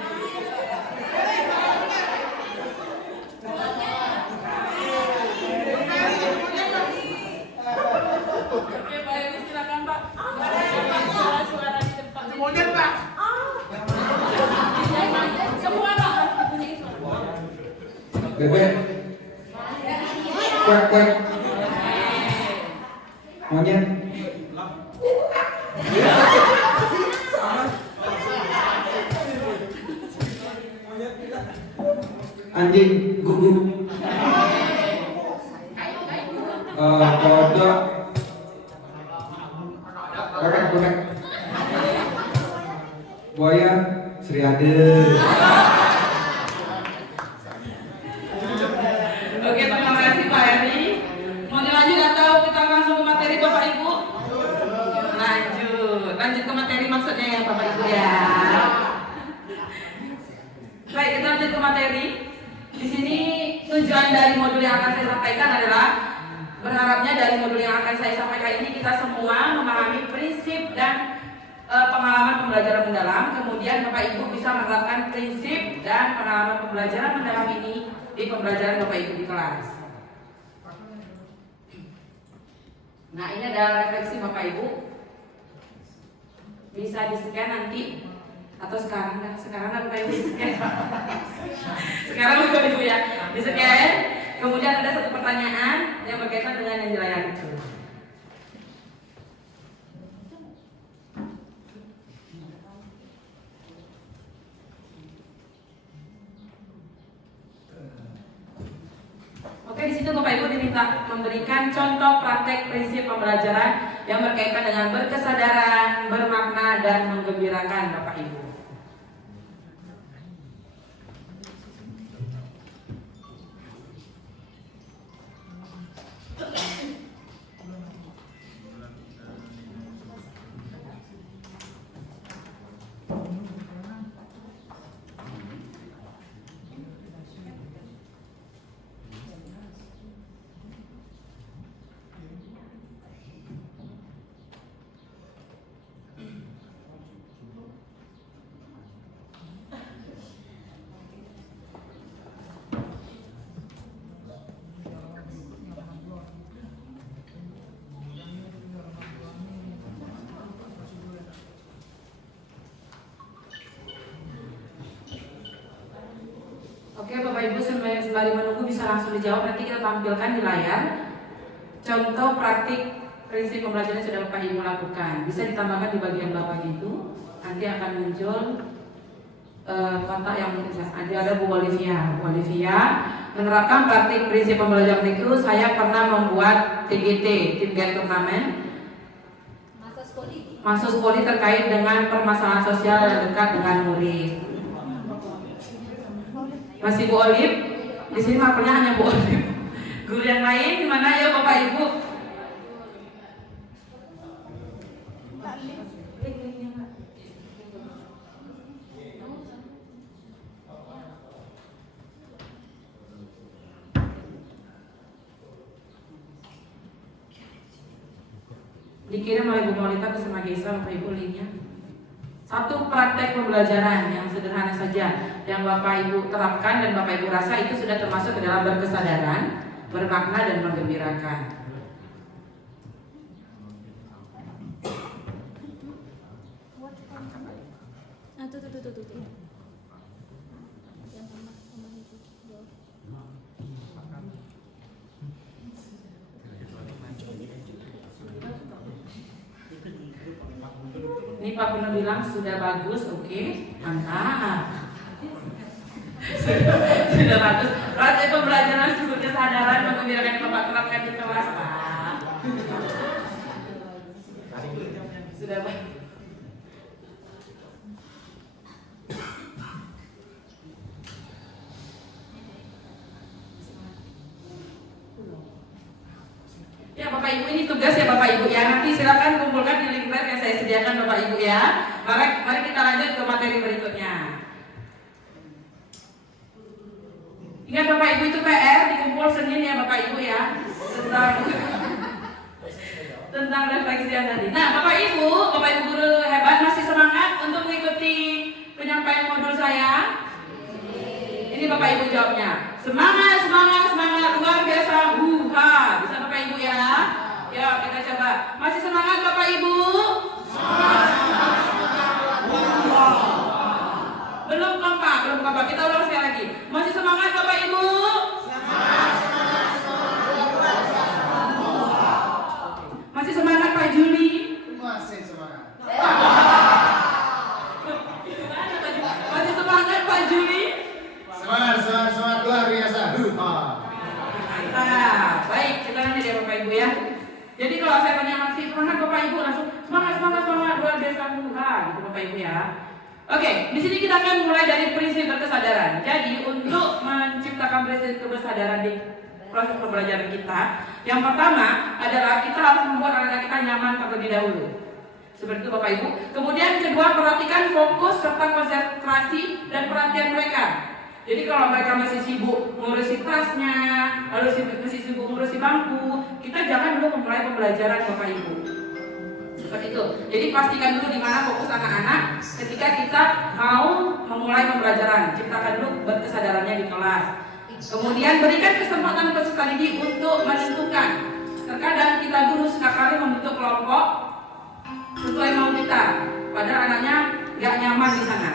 Oke, Pak Emi silakan Pak. Suara-suara di depan. Kemudian Pak. Semua Pak. Bunyi suara. Bebek, kuek kuek, monyet, anjing, guguk, kodok, kodok, buaya, seriade. Oke, terima kasih Pak Emi. Mau dilanjut atau kita langsung ke materi Bapak Ibu? Lanjut ke materi maksudnya ya Bapak Ibu ya. Baik, kita lanjut ke materi. Di sini tujuan dari modul yang akan saya sampaikan adalah berharapnya dari modul yang akan saya sampaikan ini kita semua memahami prinsip dan pengalaman pembelajaran mendalam. Kemudian Bapak Ibu bisa menerapkan prinsip dan pengalaman pembelajaran mendalam ini di pembelajaran Bapak Ibu di kelas. Nah, ini adalah refleksi Bapak Ibu. Bisa di-scan nanti atau sekarang kan? Sekarang kan Bapak Ibu di-scan. Sekarang Bapak Ibu ya, di-scan. Kemudian ada satu pertanyaan yang berkaitan dengan yang dilayani itu. Oke, di situ Bapak Ibu diminta memberikan contoh praktek prinsip pembelajaran yang berkaitan dengan berkesadaran, bermakna, dan menggembirakan Bapak Ibu. sembari menunggu bisa langsung dijawab, nanti kita tampilkan di layar contoh praktik prinsip pembelajaran yang sudah Bapak Ibu lakukan. Bisa ditambahkan di bagian bawah gitu, nanti akan muncul kontak yang ada Bu Olivia. Bu Olivia menerapkan praktik prinsip pembelajaran itu. Saya pernah membuat TGT, Tim Get Turnamen, Masus Poli terkait dengan permasalahan sosial yang dekat dengan murid. Masih Bu Oliv? Di sini mapelnya hanya Bu Oliv. Guru yang lain di mana ya Bapak Ibu? Dikirim oleh Bu Maulita ke Semagesa, Bapak Ibu linknya. Satu praktek pembelajaran yang sederhana saja yang Bapak Ibu terapkan dan Bapak Ibu rasa itu sudah termasuk ke dalam berkesadaran, bermakna dan menggembirakan. Ini Pak Purno bilang sudah bagus, oke, mantap. Sudah bagus. Praktek pembelajaran untuk kesadaran menggembirakan Bapak terapkan di kelas. Sudah bagus. Ya Bapak Ibu, ini tugas ya Bapak Ibu ya. Nanti silakan kumpulkan di link yang saya sediakan Bapak Ibu ya. Mari kita lanjut ke materi berikutnya. Ingat Bapak Ibu, itu PR dikumpul Senin ya Bapak Ibu ya, tentang refleksi yang tadi. Nah Bapak Ibu guru hebat, masih semangat untuk mengikuti penyampaian modul saya? Ini Bapak Ibu jawabnya. Semangat, semangat, semangat, luar biasa. Bisa Bapak Ibu ya? Ya kita coba. Masih semangat Bapak Ibu? Belum kompak. Kita ulang sekali lagi. Masih semangat Bapak Ibu? Masih semangat Pak Juli? Masih semangat. Masih semangat Pak Juli? Semangat luar biasa. Nah, baik, kita nanti deh Bapak Ibu ya. Jadi kalau saya tanya masih semangat Bapak Ibu, langsung semangat luar biasa gitu Bapak Ibu ya. Oke, di sini kita akan mulai dari prinsip berkesadaran. Jadi untuk menciptakan prinsip berkesadaran di proses pembelajaran kita, yang pertama adalah kita harus membuat anak-anak kita nyaman terlebih dahulu. Seperti itu Bapak Ibu. Kemudian kedua, perhatikan fokus serta konsentrasi dan perhatian mereka. Jadi kalau mereka masih sibuk ngurusi tasnya, lalu masih sibuk ngurusi bangku, kita jangan dulu memulai pembelajaran Bapak Ibu. Seperti itu. Jadi pastikan dulu di mana fokus anak-anak ketika kita mau memulai pembelajaran. Ciptakan dulu berkesadarannya di kelas. Kemudian berikan kesempatan peserta didik untuk menentukan. Terkadang kita guru sekali membentuk kelompok sesuai mau kita, padahal anaknya nggak nyaman di sana.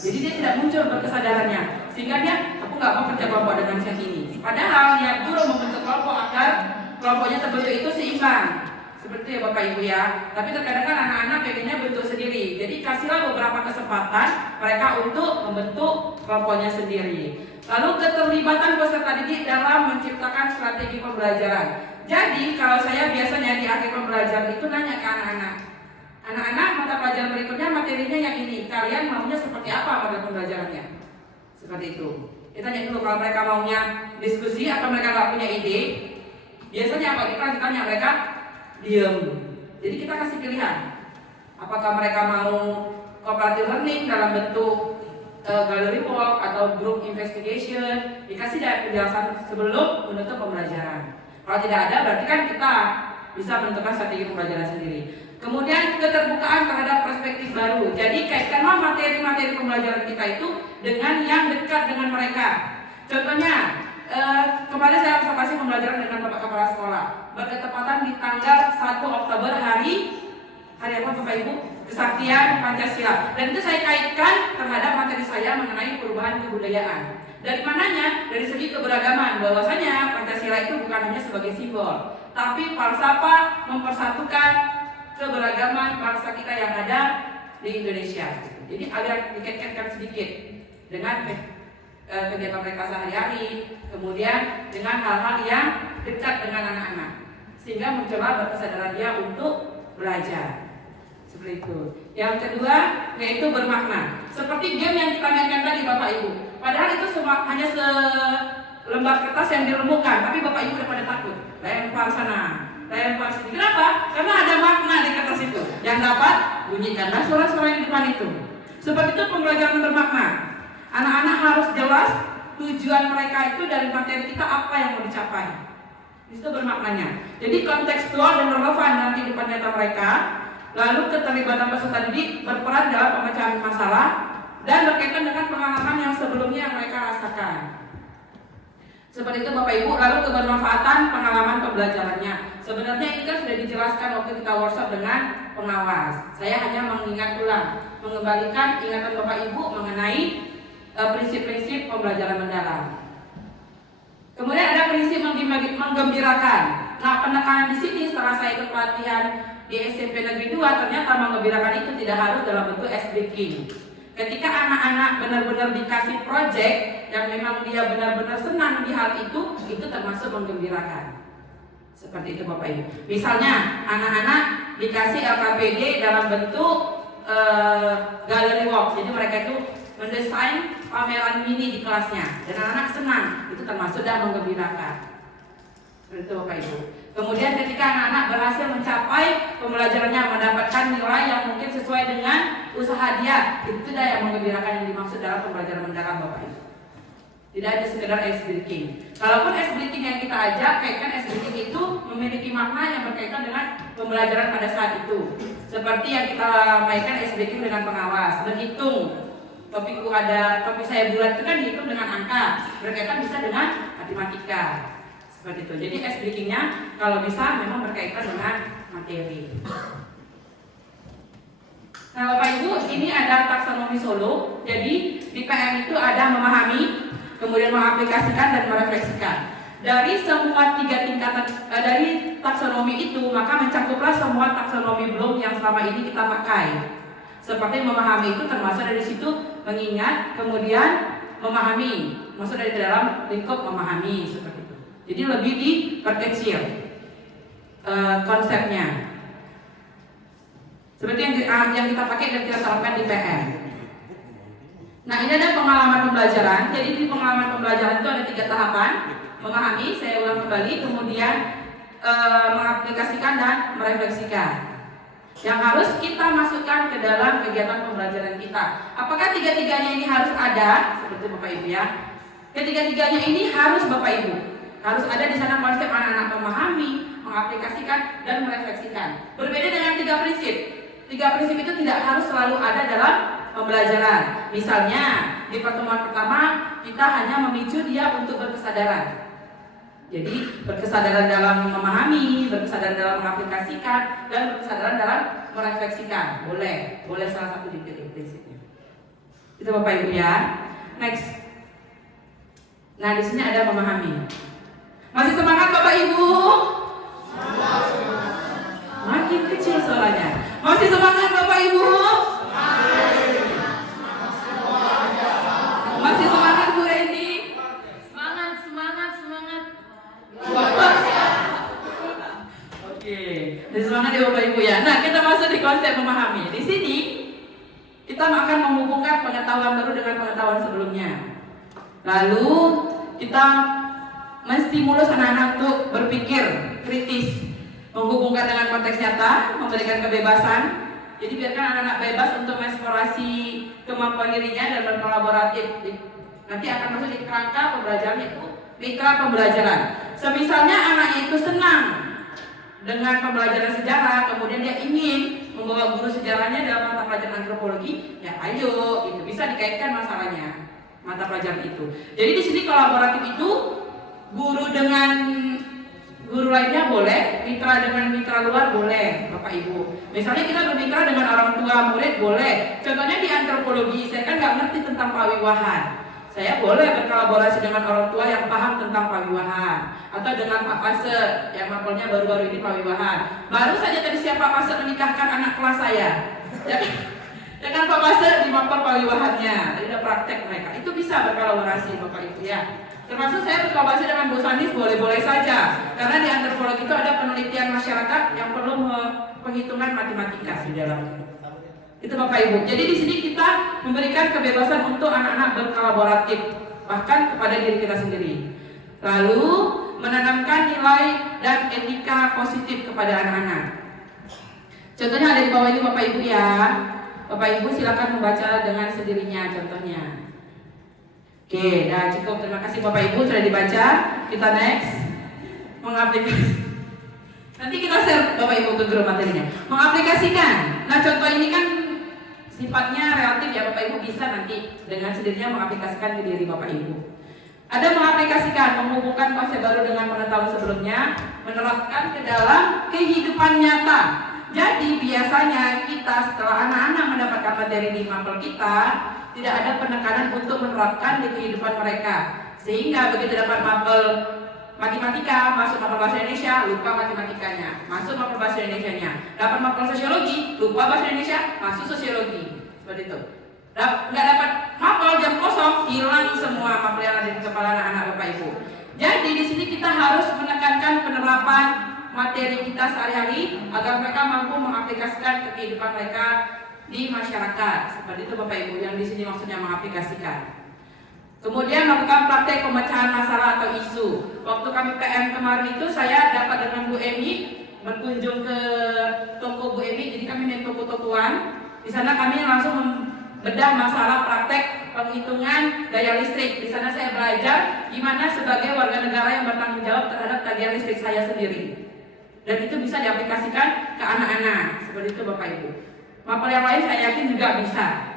Jadi dia tidak muncul berkesadarannya, sehingga dia aku nggak mau kerja kelompok dengan yang ini. Padahal niat guru membentuk kelompok agar kelompoknya terbentuk itu seimbang. Seperti ya Bapak Ibu ya. Tapi terkadang kan anak-anak pengennya bentuk sendiri. Jadi kasihlah beberapa kesempatan mereka untuk membentuk kelompoknya sendiri. Lalu keterlibatan peserta didik dalam menciptakan strategi pembelajaran. Jadi kalau saya biasanya di akhir pembelajaran itu nanya ke anak-anak. Anak-anak, mata pelajaran berikutnya materinya yang ini. Kalian maunya seperti apa pada pembelajarannya? Seperti itu. Kita tanya dulu kalau mereka maunya diskusi atau mereka nggak punya ide. Biasanya apa? Kita tanya mereka diam. Jadi kita kasih pilihan. Apakah mereka mau cooperative learning dalam bentuk gallery walk atau group investigation? Dikasih penjelasan sebelum menutup pembelajaran. Kalau tidak ada, berarti kan kita bisa menentukan strategi pembelajaran sendiri. Kemudian keterbukaan terhadap perspektif baru. Jadi kaitkanlah materi-materi pembelajaran kita itu dengan yang dekat dengan mereka. Contohnya, kemarin saya observasi pembelajaran dengan Bapak Kepala Sekolah bertepatan di tanggal 1 Oktober hari apa Bapak Ibu? kesaktian Pancasila. Dan itu saya kaitkan terhadap materi saya mengenai perubahan kebudayaan. Dari mananya? Dari segi keberagaman, bahwasanya Pancasila itu bukan hanya sebagai simbol, tapi falsafah mempersatukan keberagaman bangsa kita yang ada di Indonesia. Jadi agak dikaitkan sedikit dengan kegiatan mereka sehari-hari, kemudian dengan hal-hal yang dekat dengan anak-anak, sehingga mencoba berkesadaran dia untuk belajar. Seperti itu. Yang kedua yaitu bermakna. Seperti game yang kita mainkan tadi Bapak Ibu. Padahal itu hanya selembar kertas yang diremukkan, tapi Bapak Ibu udah pada takut. Lempar sana, lempar sini. Kenapa? Karena ada makna di kertas itu. Yang dapat bunyikanlah suara-suara yang di depan itu. Seperti itu pembelajaran bermakna. Anak-anak harus jelas tujuan mereka itu dari materi kita apa yang mau dicapai. Itu bermaknanya. Jadi kontekstual dan relevan dalam kehidupan nyata mereka. Lalu keterlibatan peserta didik berperan dalam pemecahan masalah dan berkaitan dengan pengalaman yang sebelumnya yang mereka rasakan. Seperti itu Bapak Ibu. Lalu kebermanfaatan pengalaman pembelajarannya. Sebenarnya ini kan sudah dijelaskan waktu kita workshop dengan pengawas. Saya hanya mengingat ulang, mengembalikan ingatan Bapak Ibu mengenai prinsip-prinsip pembelajaran mendalam. Kemudian ada prinsip menggembirakan. Nah, penekanan di sini setelah saya ikut pelatihan di SMP Negeri 2, ternyata menggembirakan itu tidak harus dalam bentuk ice breaking. Ketika anak-anak benar-benar dikasih project yang memang dia benar-benar senang di hal itu termasuk menggembirakan. Seperti itu Bapak Ibu. Misalnya anak-anak dikasih LKPD dalam bentuk gallery walk. Jadi mereka itu mendesain pameran mini di kelasnya dan anak-anak senang. Itu termasuk dan menggembirakan. Seperti itu Bapak Ibu. Kemudian ketika anak-anak berhasil mencapai pembelajarannya, mendapatkan nilai yang mungkin sesuai dengan usaha dia, itu dah yang menggembirakan yang dimaksud dalam pembelajaran mendalam Bapak Ibu. Tidak hanya sekedar ice breaking. Kalaupun ice breaking yang kita ajak, kaitkan ice breaking itu memiliki makna yang berkaitan dengan pembelajaran pada saat itu. Seperti yang kita mainkan ice breaking dengan pengawas, berhitung. Topik saya bulat itu kan dihitung dengan angka, berkaitan bisa dengan matematika. Seperti itu. Jadi ice breaking-nya kalau bisa memang berkaitan dengan materi. Nah Bapak Ibu, ini ada taksonomi Solo. Jadi di PM itu ada memahami, kemudian mengaplikasikan dan merefleksikan. Dari semua 3 tingkatan dari taksonomi itu, maka mencakuplah semua taksonomi belum yang selama ini kita pakai. Seperti memahami itu termasuk dari situ mengingat, kemudian memahami, masuk dari dalam lingkup memahami seperti itu. Jadi lebih diperkecil konsepnya. Seperti yang kita pakai dan kita terapkan di PM. Nah ini ada pengalaman pembelajaran. Jadi di pengalaman pembelajaran itu ada 3 tahapan. Memahami, saya ulang kembali, kemudian mengaplikasikan dan merefleksikan. Yang harus kita masukkan ke dalam kegiatan pembelajaran kita. Apakah 3-tiganya ini harus ada? Seperti Bapak Ibu ya. Ketiga-tiganya ini harus Bapak Ibu. Harus ada di sana konsep anak-anak memahami, mengaplikasikan, dan merefleksikan. Berbeda dengan 3 prinsip. 3 prinsip itu tidak harus selalu ada dalam pembelajaran. Misalnya, di pertemuan pertama, kita hanya memicu dia untuk berkesadaran. Jadi, berkesadaran dalam memahami, berkesadaran dalam mengaplikasikan, dan berkesadaran dalam merefleksikan. Boleh salah satu dipilih prinsipnya. Itu Bapak Ibu ya. Next. Nah, di sini ada memahami. Masih semangat Bapak Ibu? Makin kecil suaranya. Masih semangat Bapak Ibu? Masih semangat Bu Reni? Semangat. Oke, jadi semangat ya Bapak Ibu ya. Nah, kita masuk di konsep memahami. Di sini kita akan menghubungkan pengetahuan baru dengan pengetahuan sebelumnya. Lalu kita menstimulus anak-anak untuk berpikir kritis, menghubungkan dengan konteks nyata, memberikan kebebasan. Jadi biarkan anak-anak bebas untuk mengeksplorasi kemampuan dirinya dan berkolaboratif. Nanti akan masuk di kerangka pembelajaran itu mitra pembelajaran. Semisalnya anaknya itu senang dengan pembelajaran sejarah, kemudian dia ingin membawa guru sejarahnya dalam mata pelajaran antropologi, ya ayo, itu bisa dikaitkan masalahnya mata pelajaran itu. Jadi di sini kolaboratif itu guru dengan Guru lainnya boleh, mitra dengan mitra luar boleh, Bapak Ibu. Misalnya kita bermitra dengan orang tua murid boleh. Contohnya di antropologi, saya kan nggak ngerti tentang pawiwahan. Saya boleh berkolaborasi dengan orang tua yang paham tentang pawiwahan, atau dengan Pak Pase yang mapelnya baru-baru ini pawiwahan. Baru saja tadi siapa Pak Pase menikahkan anak kelas saya. Ya, dengan Pak Pase di mapel pawiwahannya, tadi ada praktek mereka. Itu bisa berkolaborasi Bapak Ibu ya. Termasuk saya berkolaborasi dengan Bu Sandis boleh-boleh saja, karena di antropologi itu ada penelitian masyarakat yang perlu penghitungan matematika di dalamnya. Itu Bapak Ibu. Jadi di sini kita memberikan kebebasan untuk anak-anak berkolaboratif, bahkan kepada diri kita sendiri. Lalu menanamkan nilai dan etika positif kepada anak-anak. Contohnya ada di bawah ini Bapak Ibu ya. Bapak Ibu silakan membaca dengan sendirinya contohnya. Oke, dah cukup. Terima kasih Bapak Ibu sudah dibaca. Kita next. Mengaplikasi. Nanti kita share Bapak Ibu ke grup materinya. Mengaplikasikan. Nah, contoh ini kan sifatnya relatif ya Bapak Ibu, bisa nanti dengan sendirinya mengaplikasikan ke diri Bapak Ibu. Ada mengaplikasikan, menghubungkan konsep baru dengan pengetahuan sebelumnya, menerapkan ke dalam kehidupan nyata. Jadi biasanya kita setelah anak-anak mendapatkan materi di mapel kita, tidak ada penekanan untuk menerapkan di kehidupan mereka. Sehingga begitu dapat mapel matematika, masuk mapel bahasa Indonesia, lupa matematikanya. Masuk mapel bahasa Indonesianya. Dapat mapel sosiologi, lupa bahasa Indonesia, masuk sosiologi. Seperti itu. Nggak dapat mapel jam kosong, hilang semua mapel yang ada di kepala anak-anak Bapak Ibu. Jadi di sini kita harus menekankan penerapan materi kita sehari-hari agar mereka mampu mengaplikasikan ke kehidupan mereka di masyarakat. Seperti itu Bapak Ibu yang di sini maksudnya mengaplikasikan. Kemudian melakukan praktek pemecahan masalah atau isu. Waktu kami PM kemarin itu saya dapat dengan Bu Emi berkunjung ke toko Bu Emi. Jadi kami main toko-tokoan. Di sana kami langsung membedah masalah praktek penghitungan daya listrik. Di sana saya belajar gimana sebagai warga negara yang bertanggung jawab terhadap tagihan listrik saya sendiri. Dan itu bisa diaplikasikan ke anak-anak. Seperti itu Bapak Ibu. Mapel yang lain saya yakin juga bisa.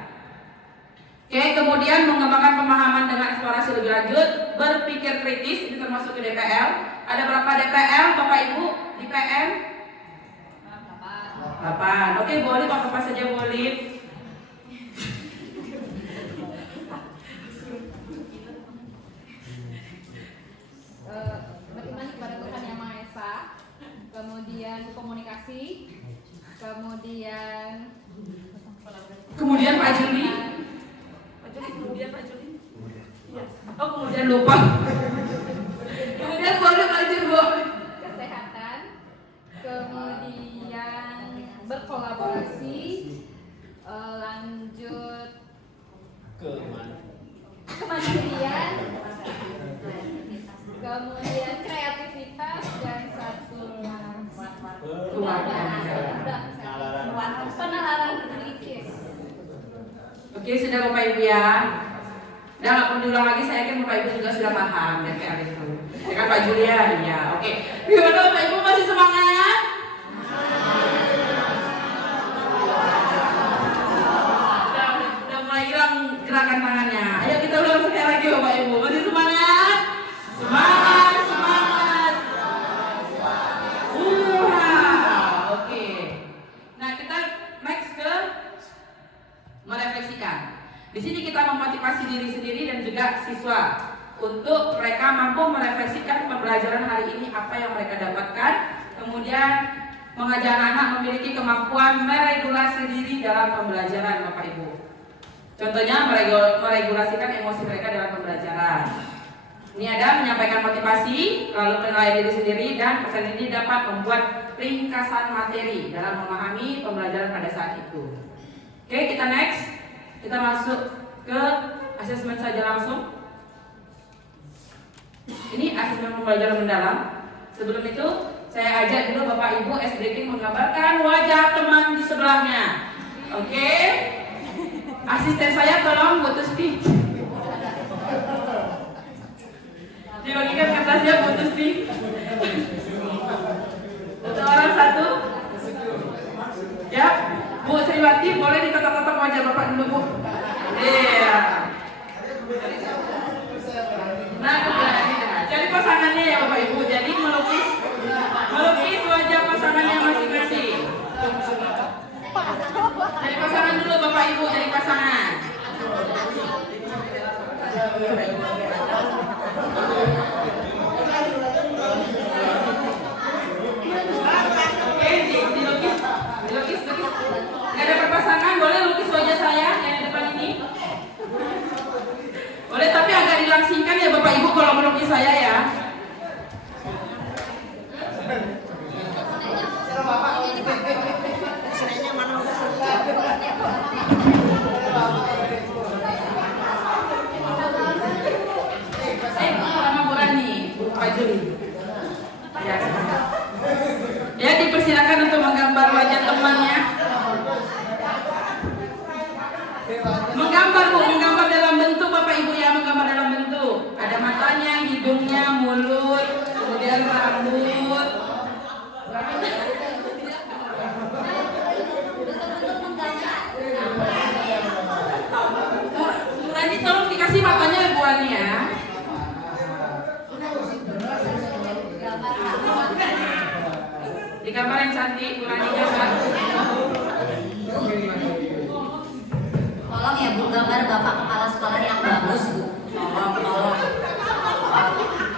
Oke, kemudian mengembangkan pemahaman dengan eksplorasi lebih lanjut, berpikir kritis, ini termasuk ke DPL. Ada berapa DPL Bapak Ibu di PM? 8. Oke, boleh apa saja boleh. Beriman kepada Tuhan Yang Maha Esa, kemudian komunikasi, kemudian Pak Juli. Kemudian Pak Juli. Iya. Oh, kemudian lupa. Kemudian boleh Pak Juli. kesehatan, kemudian berkolaborasi, lanjut kemandirian, kemudian kreativitas, dan satu penalaran kritis. Oke, sudah Bapak Ibu ya. Udah nggak perlu diulang lagi, saya yakin Bapak Ibu juga sudah paham DPR itu. Ya kan Pak Julian? Ya, oke. Gimana Bapak Ibu, masih semangat? Udah mulai hilang gerakan tangannya. Ayo kita ulang sekali lagi Bapak Ibu. Masih semangat? Semangat, semangat. Oke. Nah, kita next ke merefleksikan. Di sini kita memotivasi diri sendiri dan juga siswa untuk mereka mampu merefleksikan pembelajaran hari ini apa yang mereka dapatkan, kemudian mengajar anak memiliki kemampuan meregulasi diri dalam pembelajaran Bapak Ibu. Contohnya meregulasikan emosi mereka dalam pembelajaran. Ini ada menyampaikan motivasi, lalu penilaian diri sendiri, dan pesan ini dapat membuat ringkasan materi dalam memahami pembelajaran pada saat itu. Oke, kita next. Kita masuk ke asesmen saja langsung. Ini asesmen pembelajaran mendalam. Sebelum itu, saya ajak dulu Bapak Ibu SDK menggambarkan wajah teman di sebelahnya. Oke? Asisten saya tolong Bu Tusti. Dibagikan kertasnya Bu Tusti. Satu orang satu. Ya, Bu Sriwati boleh ditotok-totok wajah Bapak dulu Bu. Iya. Nah, cari pasangannya ya Bapak Ibu. Jadi melukis Bapak Ibu dari pasangan. Oke, dilukis. Ada berpasangan, boleh lukis wajah saya yang di depan ini. Boleh, tapi agak dilangsingkan ya Bapak Ibu kalau melukis saya ya. Sama Bu Rani, Pak Juli. Ya, dipersilakan untuk menggambar wajah temannya. Menggambar Bu, menggambar dalam bentuk Bapak Ibu ya, menggambar dalam bentuk. Ada matanya, hidungnya, mulut, kemudian rambut. Nanti tolong dikasih matanya Bu Ani ya. Di gambar yang cantik, Bu Ani gambar. Tolong ya Bu, gambar Bapak Kepala Sekolah yang bagus Bu. Tolong.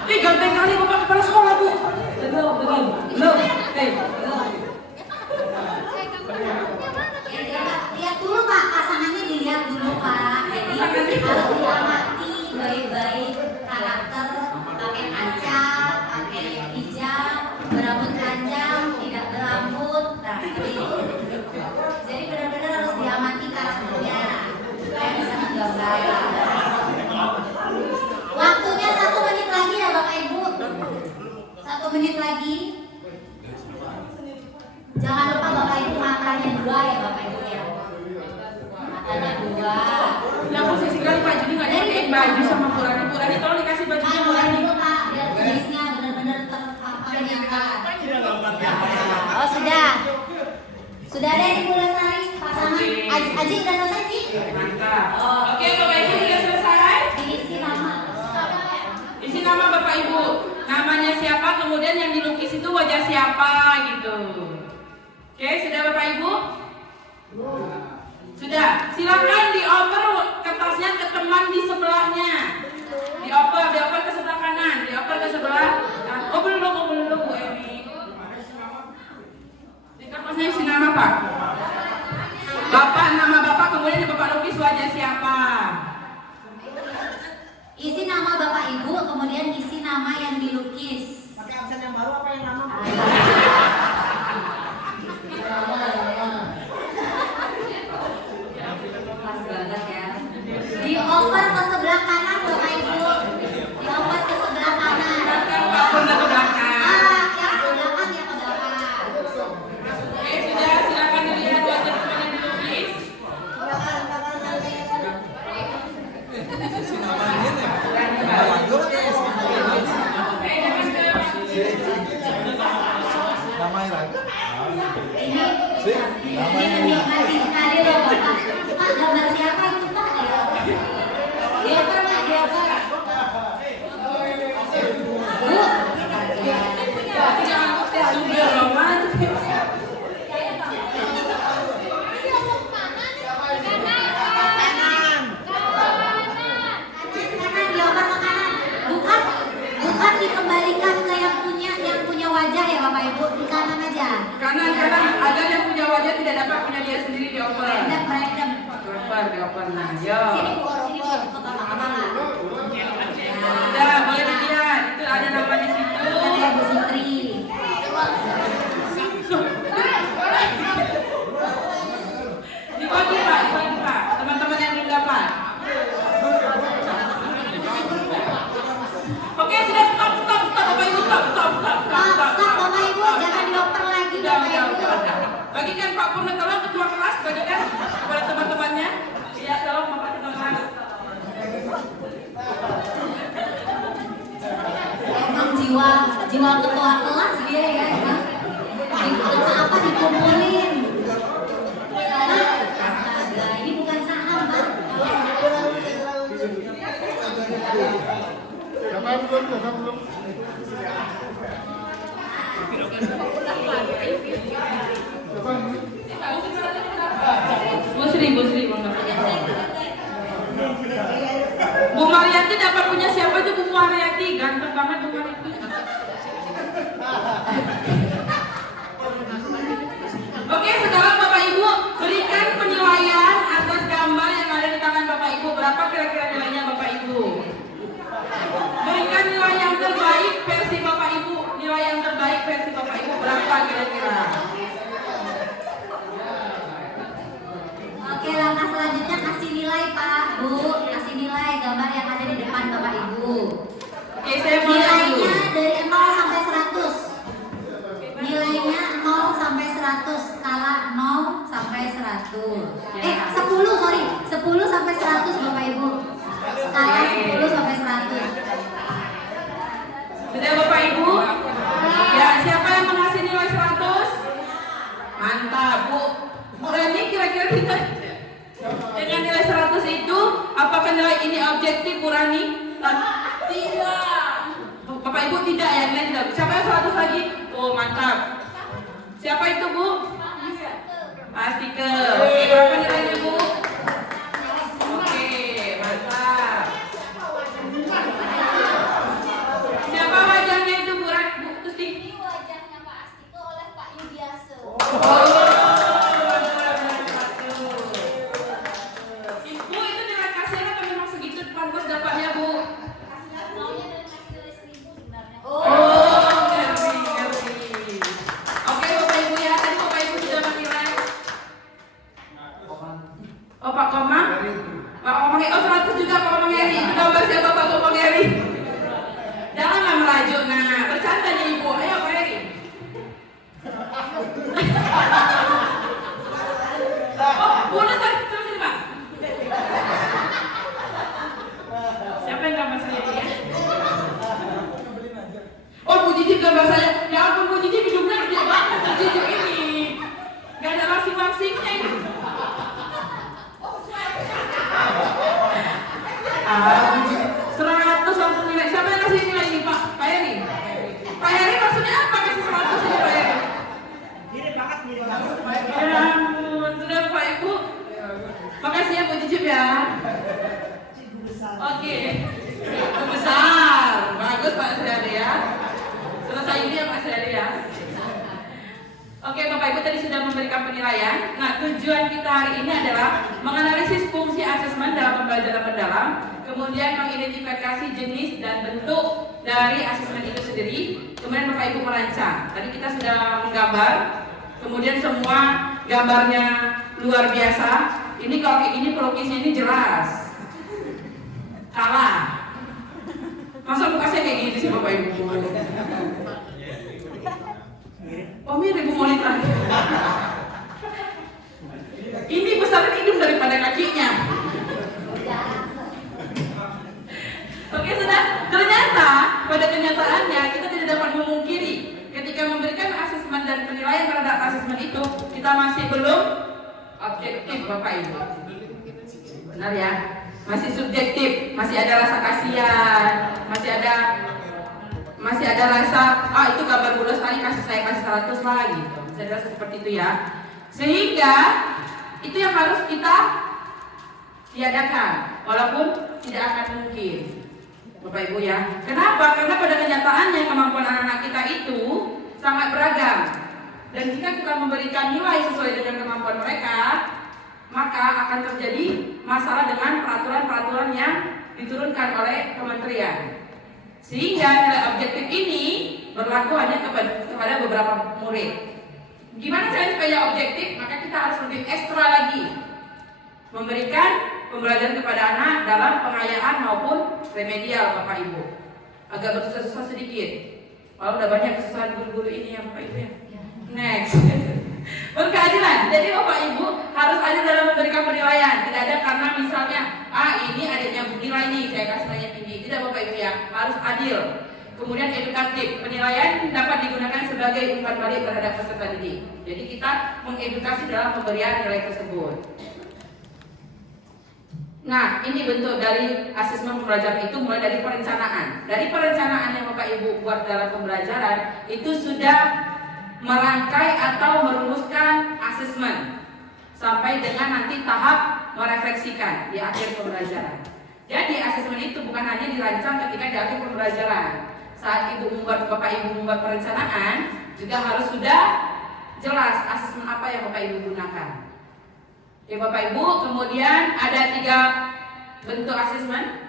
Ih, ganteng kali Bapak Kepala Sekolah Bu. Belum. Lihat dulu Pak, pasangannya dilihat dulu Pak. Jadi harus diamati baik-baik karakter, pakai kaca, pakai hijab, berambut panjang, tidak berambut. Nah, seperti itu. Jadi benar-benar harus diamati karakternya supaya bisa menggambar. Waktunya 1 menit lagi ya Bapak Ibu. 1 menit lagi. Jangan lupa Bapak Ibu matanya 2 ya Bapak Ibu ya. Matanya 2. Yang posisi kali Pak Juni nggak dikasih baju sama Bu Rani. Bu Rani tolong dikasih bajunya Bu Rani. Dulu Pak, biar tulisnya benar-benar terlihat. Oh sudah. Sudah ada di Bu Lestari pasangan. Aji udah selesai sih? Mantap. Oke Bapak Ibu sudah selesai. Diisi nama. Isi nama Bapak Ibu. Namanya siapa, kemudian yang dilukis itu wajah siapa gitu. Oke, sudah Bapak Ibu? Sudah. Silakan dioper kertasnya ke teman di sebelahnya. Dioper ke sebelah kanan, dioper ke sebelah. Oh belum Bu Emi. Di kertasnya isi nama Pak. Nama Bapak, kemudian Bapak lukis wajah siapa. Isi nama Bapak Ibu, kemudian isi nama yang dilukis. Pakai absen yang baru apa yang lama? Pas banget ya. Dioper ke sebelah kanan Bapak Ibu. Dioper ke sebelah kanan. Pak Purna ke belakang. Yang ke belakang, yang ke belakang. Oke, sudah. Silakan dilihat wajah teman yang dilukis. Ini menikmati sekali loh Bapak. Pak, gambar siapa itu Pak? Dia pernah Bu. Sudah romantis. Kanan, dioper ke kanan. Bukan dikembalikan ke yang punya wajah ya Bapak Ibu. Di kanan aja. Kanan ada yang punya wajah tidak dapat punya dia sendiri dioper. Random. Dioper. Nah, yo. Sini Bu, ke Bapak Kepala. Sudah, boleh dilihat. Itu ada nama di situ. Ada Bu Sitri. Dibagi Pak. Teman-teman yang belum dapat. Oke, sudah stop Bapak Ibu, stop. Stop Bapak Ibu, jangan dioper lagi Bapak Ibu. Bagikan Pak Purna, tolong ketua kelas bagikan kepada teman-temannya. Iya, tolong Bapak ketua kelas. Emang jiwa ketua kelas dia ya. Apa dikumpulin. Astaga, ini bukan saham Pak. Belum. Bu Bu Sri. Bu Mariati dapat punya siapa itu Bu Mariati? Ganteng banget Bu Mariati. Oke, sekarang Bapak Ibu berikan penilaian atas gambar yang ada di tangan Bapak Ibu. Berapa kira-kira nilainya Bapak Ibu? Berikan nilai yang terbaik versi Bapak Ibu. Nilai yang terbaik versi Bapak Ibu berapa kira-kira? Oke, langkah selanjutnya kasih nilai Pak, Bu. Kasih nilai gambar yang ada di depan Bapak Ibu. Oke, saya mau Nilainya dari 0 sampai 100. Nilainya 0 sampai 100. Skala 0 sampai 100. 10, sorry. 10 sampai 100 Bapak Ibu. Skala 10 sampai 100. Sudah Bapak Ibu? Ya, siapa yang mengasih nilai 100? Mantap, Bu. Berani kira-kira kita dengan nilai 100 itu, apakah nilai ini objektif, Bu Rani? Tidak. Bapak Ibu tidak ya, nilai tidak. Siapa yang 100 lagi? Oh, mantap. Siapa itu, Bu? Astike. Oke, berapa nilainya, Bu? Oke, mantap. Siapa wajahnya itu, Bu Rani? Bu Tusti? Ini wajahnya Pak Astike oleh Pak Yudiase. Ibu itu nilai kasihnya kan memang segitu pantas dapatnya, Bu. Maunya dari masih nilai 1000 sebenarnya. Ngerti. Oke Bapak Ibu ya, tadi Bapak Ibu sudah menilai. Oh Pak Komang? Pak Komang, 100 juga Pak Komang Eri. Itu gambar siapa Pak Komang Eri? Janganlah merajuk, nah bercanda nih Ibu. Ayo Pak Eri. Oh, bonus kan? Terusin Pak. Siapa yang gambar saya ya? Oh, Bu Cici gambar saya. Ya ampun, Bu Cici hidupnya gede banget Bu Cici ini. Gak ada langsing-langsingnya ini. Bu Cici 100 langsung nilai. Siapa yang kasih nilai ini Pak? Pak Heri? Pak Heri maksudnya apa kasih 100 ini Pak Heri? Ya ampun, sudah Pak Ibu. Makasih ya Bu Cici ya. Oke. Besar. Bagus Pak Sri ya. Selesai ini ya Pak Sri ya. Oke Bapak Ibu tadi sudah memberikan penilaian. Nah tujuan kita hari ini adalah menganalisis fungsi asesmen dalam pembelajaran mendalam, kemudian mengidentifikasi jenis dan bentuk dari asesmen itu sendiri, kemudian Bapak Ibu merancang. Tadi kita sudah menggambar, kemudian semua gambarnya luar biasa. Ini kalau kayak gini pelukisnya ini jelas. Kalah. Masa muka saya kayak gini sih Bapak Ibu? Oh mirip Bu Monita. Ini besar hidung daripada kakinya. Oke sudah. Ternyata pada kenyataannya kita tidak dapat memungkiri ketika memberikan asesmen dan penilaian terhadap asesmen itu kita masih belum objektif Bapak Ibu. Benar ya? Masih subjektif, masih ada rasa kasihan, masih ada rasa itu gambar bolos kali saya kasih 100 lah gitu. Masih ada rasa seperti itu ya. Sehingga itu yang harus kita tiadakan walaupun tidak akan mungkin. Bapak Ibu ya. Kenapa? Karena pada kenyataannya kemampuan anak-anak kita itu sangat beragam. Dan jika kita memberikan nilai sesuai dengan kemampuan mereka, maka akan terjadi masalah dengan peraturan-peraturan yang diturunkan oleh kementerian. Sehingga nilai objektif ini berlaku hanya kepada beberapa murid. Gimana caranya supaya objektif? Maka kita harus lebih ekstra lagi memberikan pembelajaran kepada anak dalam pengayaan maupun remedial Bapak Ibu. Agak bersusah-susah sedikit. Kalau udah banyak kesusahan guru-guru ini ya Bapak Ibu ya. Next. Berkeadilan. Jadi Bapak Ibu harus adil dalam memberikan penilaian. Tidak ada karena misalnya ini adiknya nilai nih saya kasih nilainya tinggi. Tidak Bapak Ibu ya, harus adil. Kemudian edukatif. Penilaian dapat digunakan sebagai umpan balik terhadap peserta didik. Jadi kita mengedukasi dalam pemberian nilai tersebut. Nah, ini bentuk dari asesmen pembelajaran itu mulai dari perencanaan. Dari perencanaan yang Bapak Ibu buat dalam pembelajaran itu sudah merangkai atau merumuskan asesmen. sampai dengan nanti tahap merefleksikan di akhir pembelajaran. Jadi asesmen itu bukan hanya dirancang ketika di akhir pembelajaran. Saat Bapak Ibu membuat perencanaan juga harus sudah jelas asesmen apa yang Bapak Ibu gunakan. Ya Bapak Ibu, kemudian ada 3 bentuk asesmen.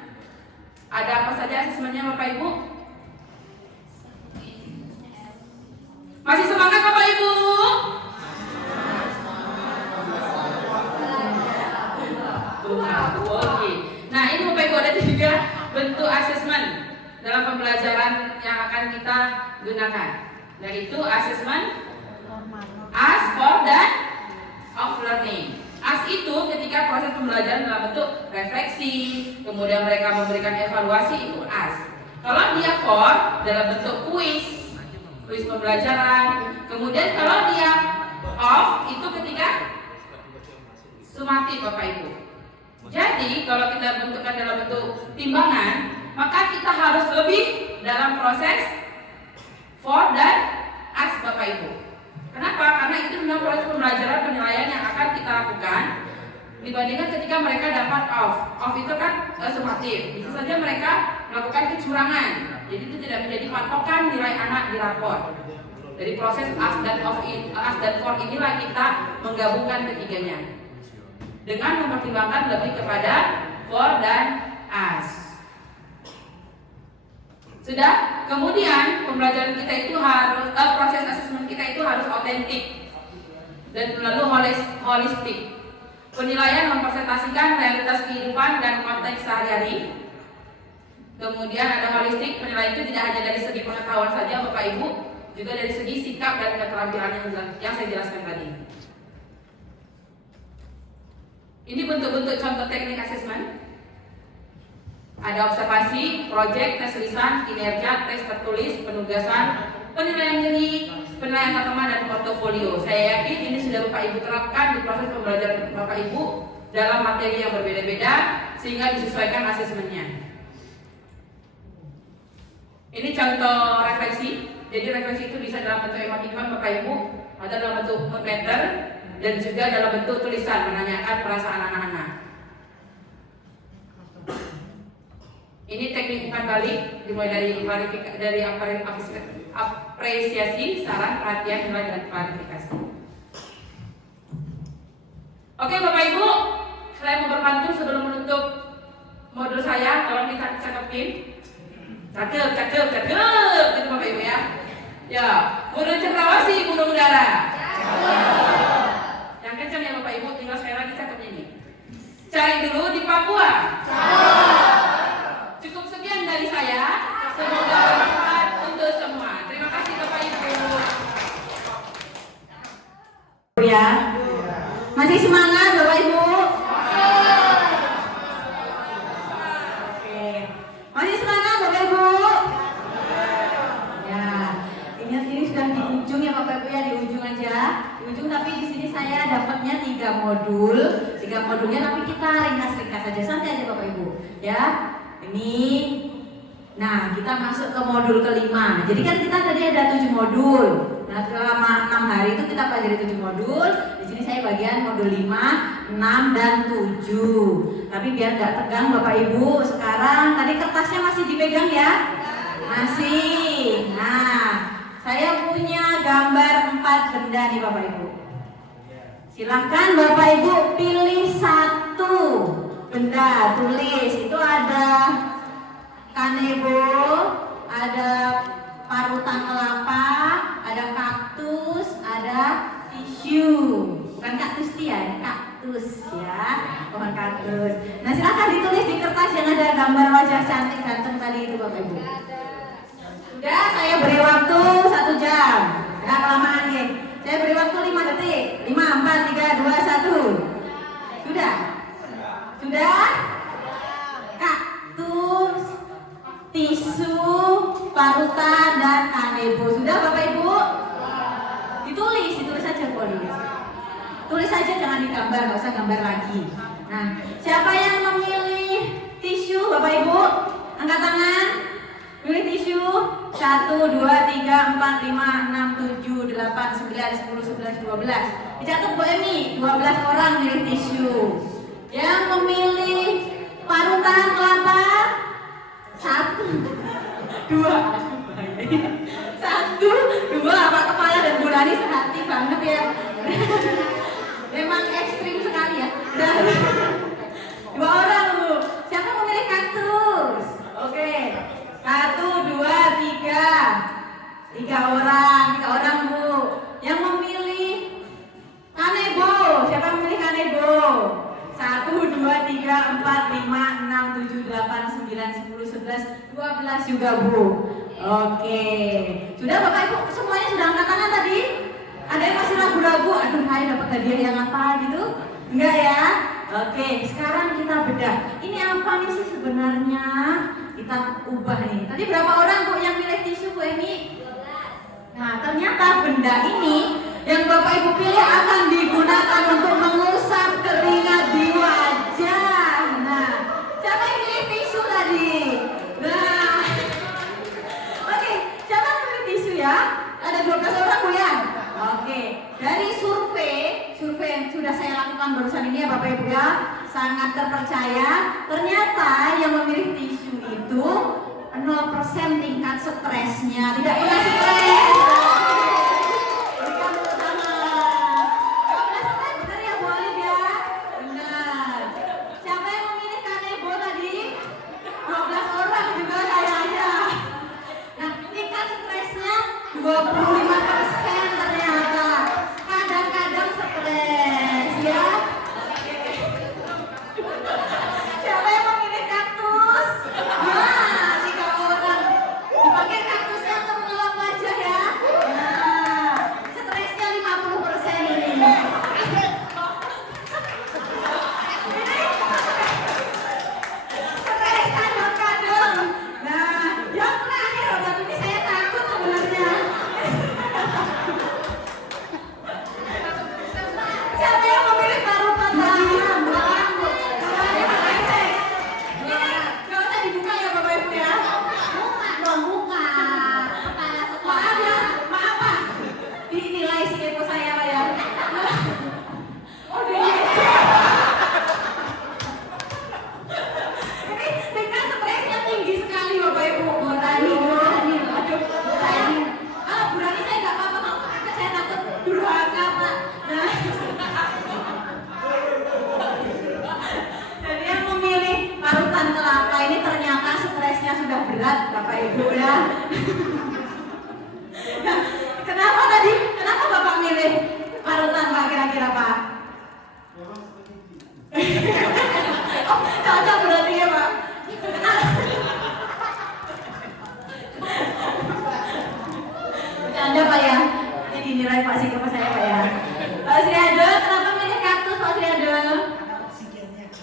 Ada apa saja asesmennya Bapak Ibu? Masih semangat Bapak Ibu? Oke. Nah ini Bapak Ibu ada 3 bentuk asesmen dalam pembelajaran yang akan kita gunakan, yaitu asesmen as, for, dan of learning. As itu ketika proses pembelajaran dalam bentuk refleksi, kemudian mereka memberikan evaluasi, itu as. Kalau dia for dalam bentuk kuis pembelajaran. Kemudian kalau dia off itu ketika sumatif Bapak Ibu. Jadi kalau kita bentukkan dalam bentuk timbangan, maka kita harus lebih dalam proses for dan as Bapak Ibu. Kenapa? Karena itu memang proses pembelajaran penilaian yang akan kita lakukan dibandingkan ketika mereka dapat off. Off itu kan sumatif. Bisa saja mereka melakukan kecurangan. Jadi itu tidak menjadi patokan nilai anak di rapor. Dari proses as dan for inilah kita menggabungkan ketiganya dengan mempertimbangkan lebih kepada for dan as. Sudah? Kemudian pembelajaran kita itu harus proses asesmen kita itu harus otentik dan lalu holistik. Penilaian mempresentasikan realitas kehidupan dan konteks sehari-hari. Kemudian ada holistik, penilaian itu tidak hanya dari segi pengetahuan saja Bapak Ibu, juga dari segi sikap dan keterampilan yang saya jelaskan tadi. Ini bentuk-bentuk contoh teknik asesmen. Ada observasi, proyek, tes lisan, kinerja, tes tertulis, penugasan, penilaian diri, penilaian teman dan portofolio. Saya yakin ini sudah Bapak Ibu terapkan di proses pembelajaran Bapak Ibu dalam materi yang berbeda-beda sehingga disesuaikan asesmennya. Ini contoh refleksi. Jadi refleksi itu bisa dalam bentuk emoticon Bapak Ibu, atau dalam bentuk meter, dan juga dalam bentuk tulisan menanyakan perasaan anak-anak. Ini teknik umpan balik, dimulai dari apresiasi, saran, perhatian, nilai, dan klarifikasi. Oke Bapak Ibu, saya mau berpantun sebelum menutup modul saya. Tolong kita cakepin. Cakep, gitu Bapak Ibu ya. Ya, Gunung Cendrawasih, gunung udara. Yang kencang ya Bapak Ibu, tinggal sekali lagi cakepnya ini. Cari dulu di Papua. Cukup sekian dari saya. Semoga bermanfaat untuk semua. Terima kasih Bapak Ibu. Ya. Masih semangat Bapak Ibu? Oke. Masih semangat Bapak Ibu? Ya. Ini sudah di ujung ya Bapak Ibu ya, di ujung aja. Di ujung, tapi di sini saya dapatnya 3 modul. 3 modulnya tapi kita ringkas-ringkas saja, santai aja Bapak Ibu. Ya. Ini. Nah, kita masuk ke modul kelima. Jadi kan kita tadi ada 7 modul. Nah, selama 6 hari itu kita pelajari 7 modul. Di sini saya bagian modul 5, 6, dan 7. Tapi biar nggak tegang Bapak Ibu, sekarang tadi kertasnya masih dipegang ya? Masih. Nah, saya punya gambar 4 benda nih Bapak Ibu. Silahkan Bapak Ibu pilih 1 benda, tulis. Itu ada kanebo, ada parutan kelapa, ada kaktus, ada tisu. Bukan kaktus ya, kaktus ya, pohon kaktus. Nah silakan ditulis di kertas yang ada gambar wajah cantik ganteng tadi itu Bapak Ibu. Sudah, saya beri waktu 1 jam. Ya kelamaan nih. Saya beri waktu 5 detik. 5, 4, 3, 2, 1. Sudah? Sudah? Kaktus, tisu, parutan, dan kanebo. Sudah Bapak Ibu? Ditulis saja boleh. Tulis saja, jangan digambar, nggak usah gambar lagi. Nah, siapa yang memilih tisu Bapak Ibu? Angkat tangan. Pilih tisu. 1, 2, 3, 4, 5, 6, 7, 8, 9, 10, 11, 12. Dicatat Bu Emi, 12 orang milih tisu. Yang memilih parutan kelapa 1, 2, 1, 2, Pak Kepala dan Bu Rani sehati banget ya. Memang ekstrim sekali ya. Dan 2 orang Bu. Siapa memilih kaktus? Oke. 1, 2, 3. 3 orang Bu. Yang memilih kanebo, siapa memilih kanebo? 1, 2, 3, 4, 5, 6, 7, 8, 9, 10, 11, 12 juga Bu. Oke. Sudah Bapak Ibu semuanya sudah angkat tangan tadi? Ada yang masih ragu-ragu? Aduh, saya dapat hadiah yang apa gitu? Enggak ya? Oke, sekarang kita bedah. Ini apa nih sih sebenarnya? Kita ubah nih. Tadi berapa orang Bu yang milih tisu Bu Emi? 12. Nah, ternyata benda ini yang Bapak Ibu pilih akan digunakan untuk mengusap keringat di wajah. Nah, siapa yang pilih tisu tadi? Nah, oke, siapa yang pilih tisu ya? Ada 12 orang Bu ya? Oke, dari survei yang sudah saya lakukan barusan ini ya Bapak Ibu ya, sangat terpercaya. Ternyata yang memilih tisu itu 0% tingkat stresnya, tidak pernah stres. Siapa yang memilih kanebo tadi? 12 orang juga kayaknya. Nah, tingkat stresnya 25% ternyata. Kadang-kadang stres ya. Siapa yang memilih kaktus? Nah, 3 orang. Dipakai kaktusnya untuk mengelap wajah ya. Nah, stresnya 50% ini. Stres kadang-kadang. Nah, yang terakhir, tapi ini saya takut sebenarnya. Siapa yang memilih parutan tangan? Gak usah dibuka ya Bapak Ibu ya. Muka dong, muka. Kepala sekolah. Maaf ya, maaf Pak. Dinilai si kepo saya Pak ya. Oh ini tingkat stresnya tinggi sekali Bapak Ibu. Bu Rani. Aduh, Bu Rani. Bu Rani saya nggak apa-apa kalau kakak saya takut durhaka Pak. Nah, jadi yang memilih parutan kelapa ini ternyata stresnya sudah berat Bapak Ibu ya. Nah, kenapa tadi? Kenapa Bapak milih parutan Pak kira-kira Pak? Oh, cocok berarti ya Pak. Bercanda Pak ya. Ini dinilai Pak Siko saya Pak ya. Pak Sriade, kenapa milih kaktus Pak Sriade?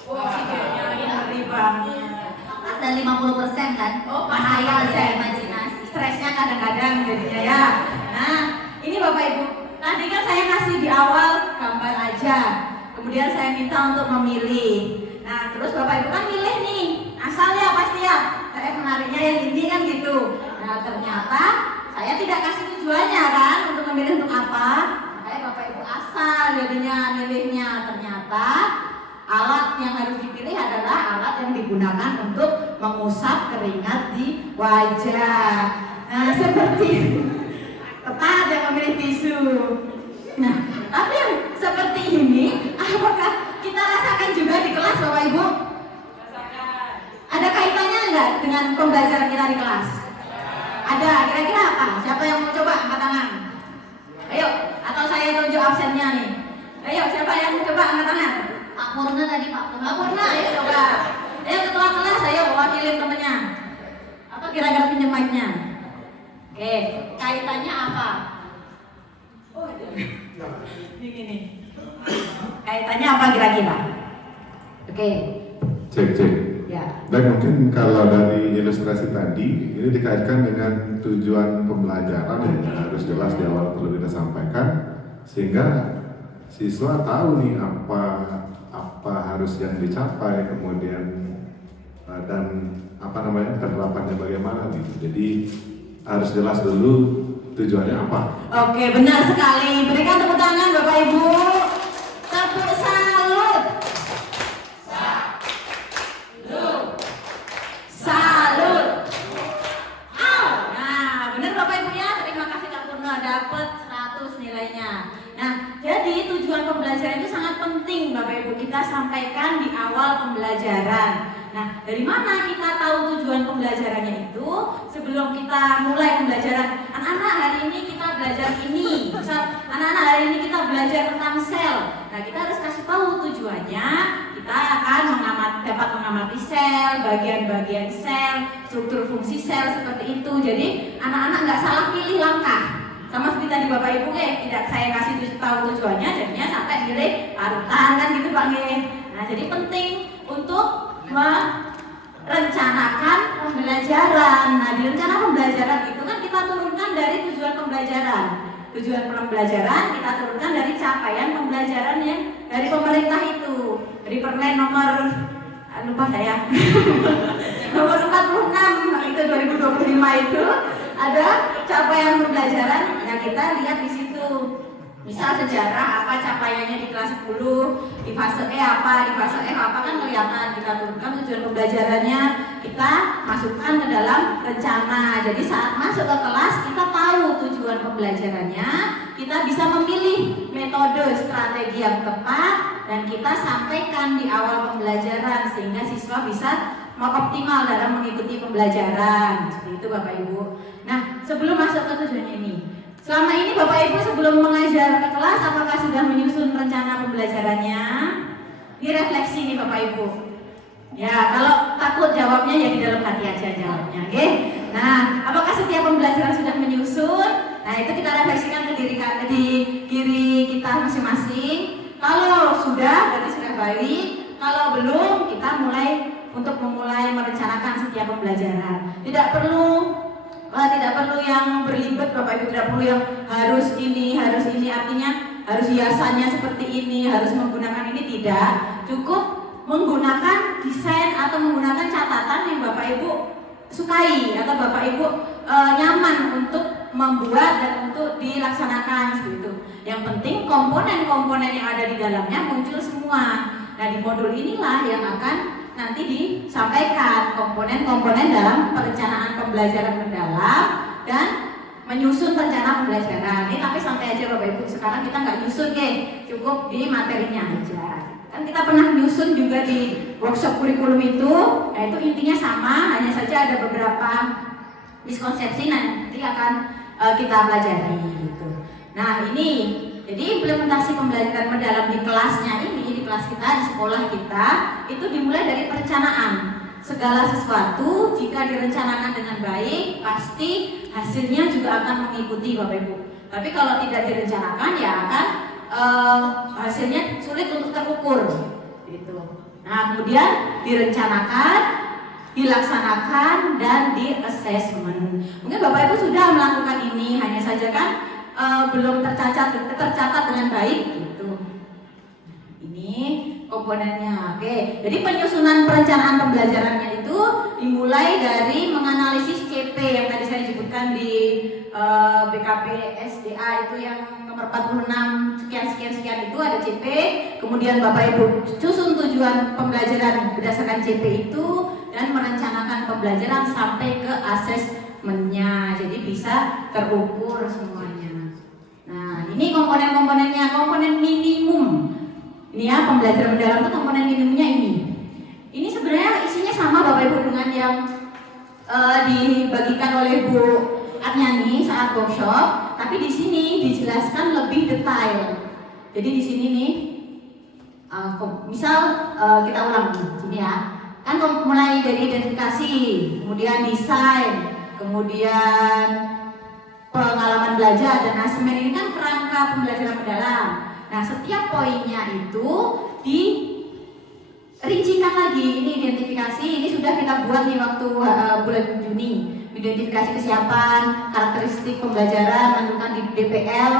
Oh, oksigennya ini ngeri banget. Pas dan 50% kan? Oh, pas Menghayal ya, 50%. imajinasi. Stresnya kadang-kadang jadinya ya. Nah, ini Bapak Ibu. Tadi kan saya kasih di awal gambar aja. Kemudian saya minta untuk memilih. Nah, terus Bapak Ibu kan milih nih. Asalnya pasti ya. Menariknya yang ini kan gitu. Nah, ternyata saya tidak kasih tujuannya kan untuk memilih untuk apa. Makanya Bapak Ibu asal jadinya milihnya. Ternyata alat yang harus dipilih adalah alat yang digunakan untuk mengusap keringat di wajah. Nah, seperti tepat yang memilih tisu. Nah, tapi yang seperti ini, apakah kita rasakan juga di kelas Bapak Ibu? Rasakan. Ada kaitannya enggak dengan pembelajaran kita di kelas? Ada, kira-kira apa? Siapa yang mau coba angkat tangan? Ayo, atau saya tunjuk absennya nih. Ayo, siapa yang mau coba angkat tangan? Pak Purna tadi, Pak Purna. Pak Purna, ayo coba. Ayo ketua kelas, ayo wakilin temennya. Atau kira-kira pinjam mic-nya. Oke, kaitannya apa? Oh, ini nih. Kaitannya apa kira-kira? Oke, Cek. ya. Dan mungkin kalau dari ilustrasi tadi ini dikaitkan dengan tujuan pembelajaran yang harus jelas di awal perlu kita sampaikan sehingga siswa tahu nih apa harus yang dicapai kemudian dan penerapannya bagaimana gitu. Jadi harus jelas dulu tujuannya apa. Oke, benar sekali. Berikan tepuk tangan Bapak Ibu. Tepuk salut. Salut. Nah, benar Bapak Ibu ya. Terima kasih Kak Purno, dapat 100 nilainya. Nah, jadi tujuan pembelajaran itu sangat penting Bapak Ibu kita sampaikan di awal pembelajaran. Nah, dari mana kita tahu tujuan pembelajarannya itu? Sebelum kita mulai pembelajaran, anak-anak hari ini kita belajar ini. Misal, anak-anak hari ini kita belajar tentang sel. Nah, kita harus kasih tahu tujuannya. Kita akan dapat mengamati sel, bagian-bagian sel, struktur fungsi sel seperti itu. Jadi, anak-anak nggak salah pilih langkah. Sama seperti tadi Bapak Ibu tidak saya kasih tahu tujuannya, jadinya sampai pilih parutan kan gitu Pak Nge. Nah, jadi penting untuk merencanakan pembelajaran. Nah, di rencana pembelajaran itu kan kita turunkan dari tujuan pembelajaran. Tujuan pembelajaran kita turunkan dari capaian pembelajaran yang dari pemerintah itu. Dari Permen nomor lupa saya. nomor 46 itu 2025 itu ada capaian pembelajaran. Nah, kita lihat di situ. Misal sejarah apa capaiannya di kelas 10, di fase E apa, di fase F apa kan kelihatan. Kita turunkan tujuan pembelajarannya, kita masukkan ke dalam rencana. Jadi saat masuk ke kelas kita tahu tujuan pembelajarannya, kita bisa memilih metode strategi yang tepat dan kita sampaikan di awal pembelajaran sehingga siswa bisa optimal dalam mengikuti pembelajaran. Seperti itu Bapak Ibu. Nah, sebelum masuk ke tujuannya ini, selama ini Bapak Ibu sebelum mengajar ke kelas apakah sudah menyusun rencana pembelajarannya? Direfleksi nih Bapak Ibu. Ya, kalau takut jawabnya ya di dalam hati aja jawabnya, oke? Nah, apakah setiap pembelajaran sudah menyusun? Nah, itu kita refleksikan ke diri kita masing-masing. Kalau sudah, berarti sudah baik. Kalau belum, kita memulai merencanakan setiap pembelajaran. Tidak perlu yang berlibat Bapak Ibu, tidak perlu yang harus ini, artinya harus hiasannya seperti ini, harus menggunakan ini, tidak. Cukup menggunakan desain atau menggunakan catatan yang Bapak Ibu sukai atau Bapak Ibu nyaman untuk membuat dan untuk dilaksanakan seperti itu. Yang penting komponen-komponen yang ada di dalamnya muncul semua. Nah, di modul inilah yang akan nanti disampaikan komponen-komponen dalam perencanaan pembelajaran mendalam dan menyusun rencana pembelajaran. Ini tapi santai aja Bapak Ibu, sekarang kita nggak nyusun cukup di materinya aja. Kan kita pernah nyusun juga di workshop kurikulum itu, nah itu intinya sama, hanya saja ada beberapa miskonsepsi nanti akan kita pelajari gitu. Nah, ini jadi implementasi pembelajaran mendalam di kelasnya ini, di kelas kita, di sekolah kita, itu dimulai dari perencanaan. Segala sesuatu jika direncanakan dengan baik, pasti hasilnya juga akan mengikuti Bapak Ibu. Tapi kalau tidak direncanakan ya akan hasilnya sulit untuk terukur gitu. Nah, kemudian direncanakan, dilaksanakan, dan di assessment. Mungkin Bapak Ibu sudah melakukan ini, hanya saja kan belum tercatat dengan baik gitu. Ini komponennya. Oke. Jadi penyusunan perencanaan pembelajarannya itu dimulai dari menganalisis CP yang tadi saya sebutkan di BKP SDA itu yang nomor 46 sekian itu ada CP. Kemudian Bapak Ibu susun tujuan pembelajaran berdasarkan CP itu dan merencanakan pembelajaran sampai ke asesmennya. Jadi bisa terukur semuanya. Nah, ini komponen-komponennya, komponen minimum. Ini ya, pembelajaran mendalam itu komponen minimumnya ini. Ini sebenarnya isinya sama Bapak Ibu dengan yang dibagikan oleh Bu Arnyani saat workshop, tapi di sini dijelaskan lebih detail. Jadi di sini nih, misal kita ulang sini ya, kan mulai dari identifikasi, kemudian desain, kemudian pengalaman belajar dan asesmen. Ini kan kerangka pembelajaran mendalam. Nah, setiap poinnya itu dirincikan lagi. Ini identifikasi, ini sudah kita buat nih waktu bulan Juni. Identifikasi kesiapan, karakteristik pembelajaran, menentukan di DPL,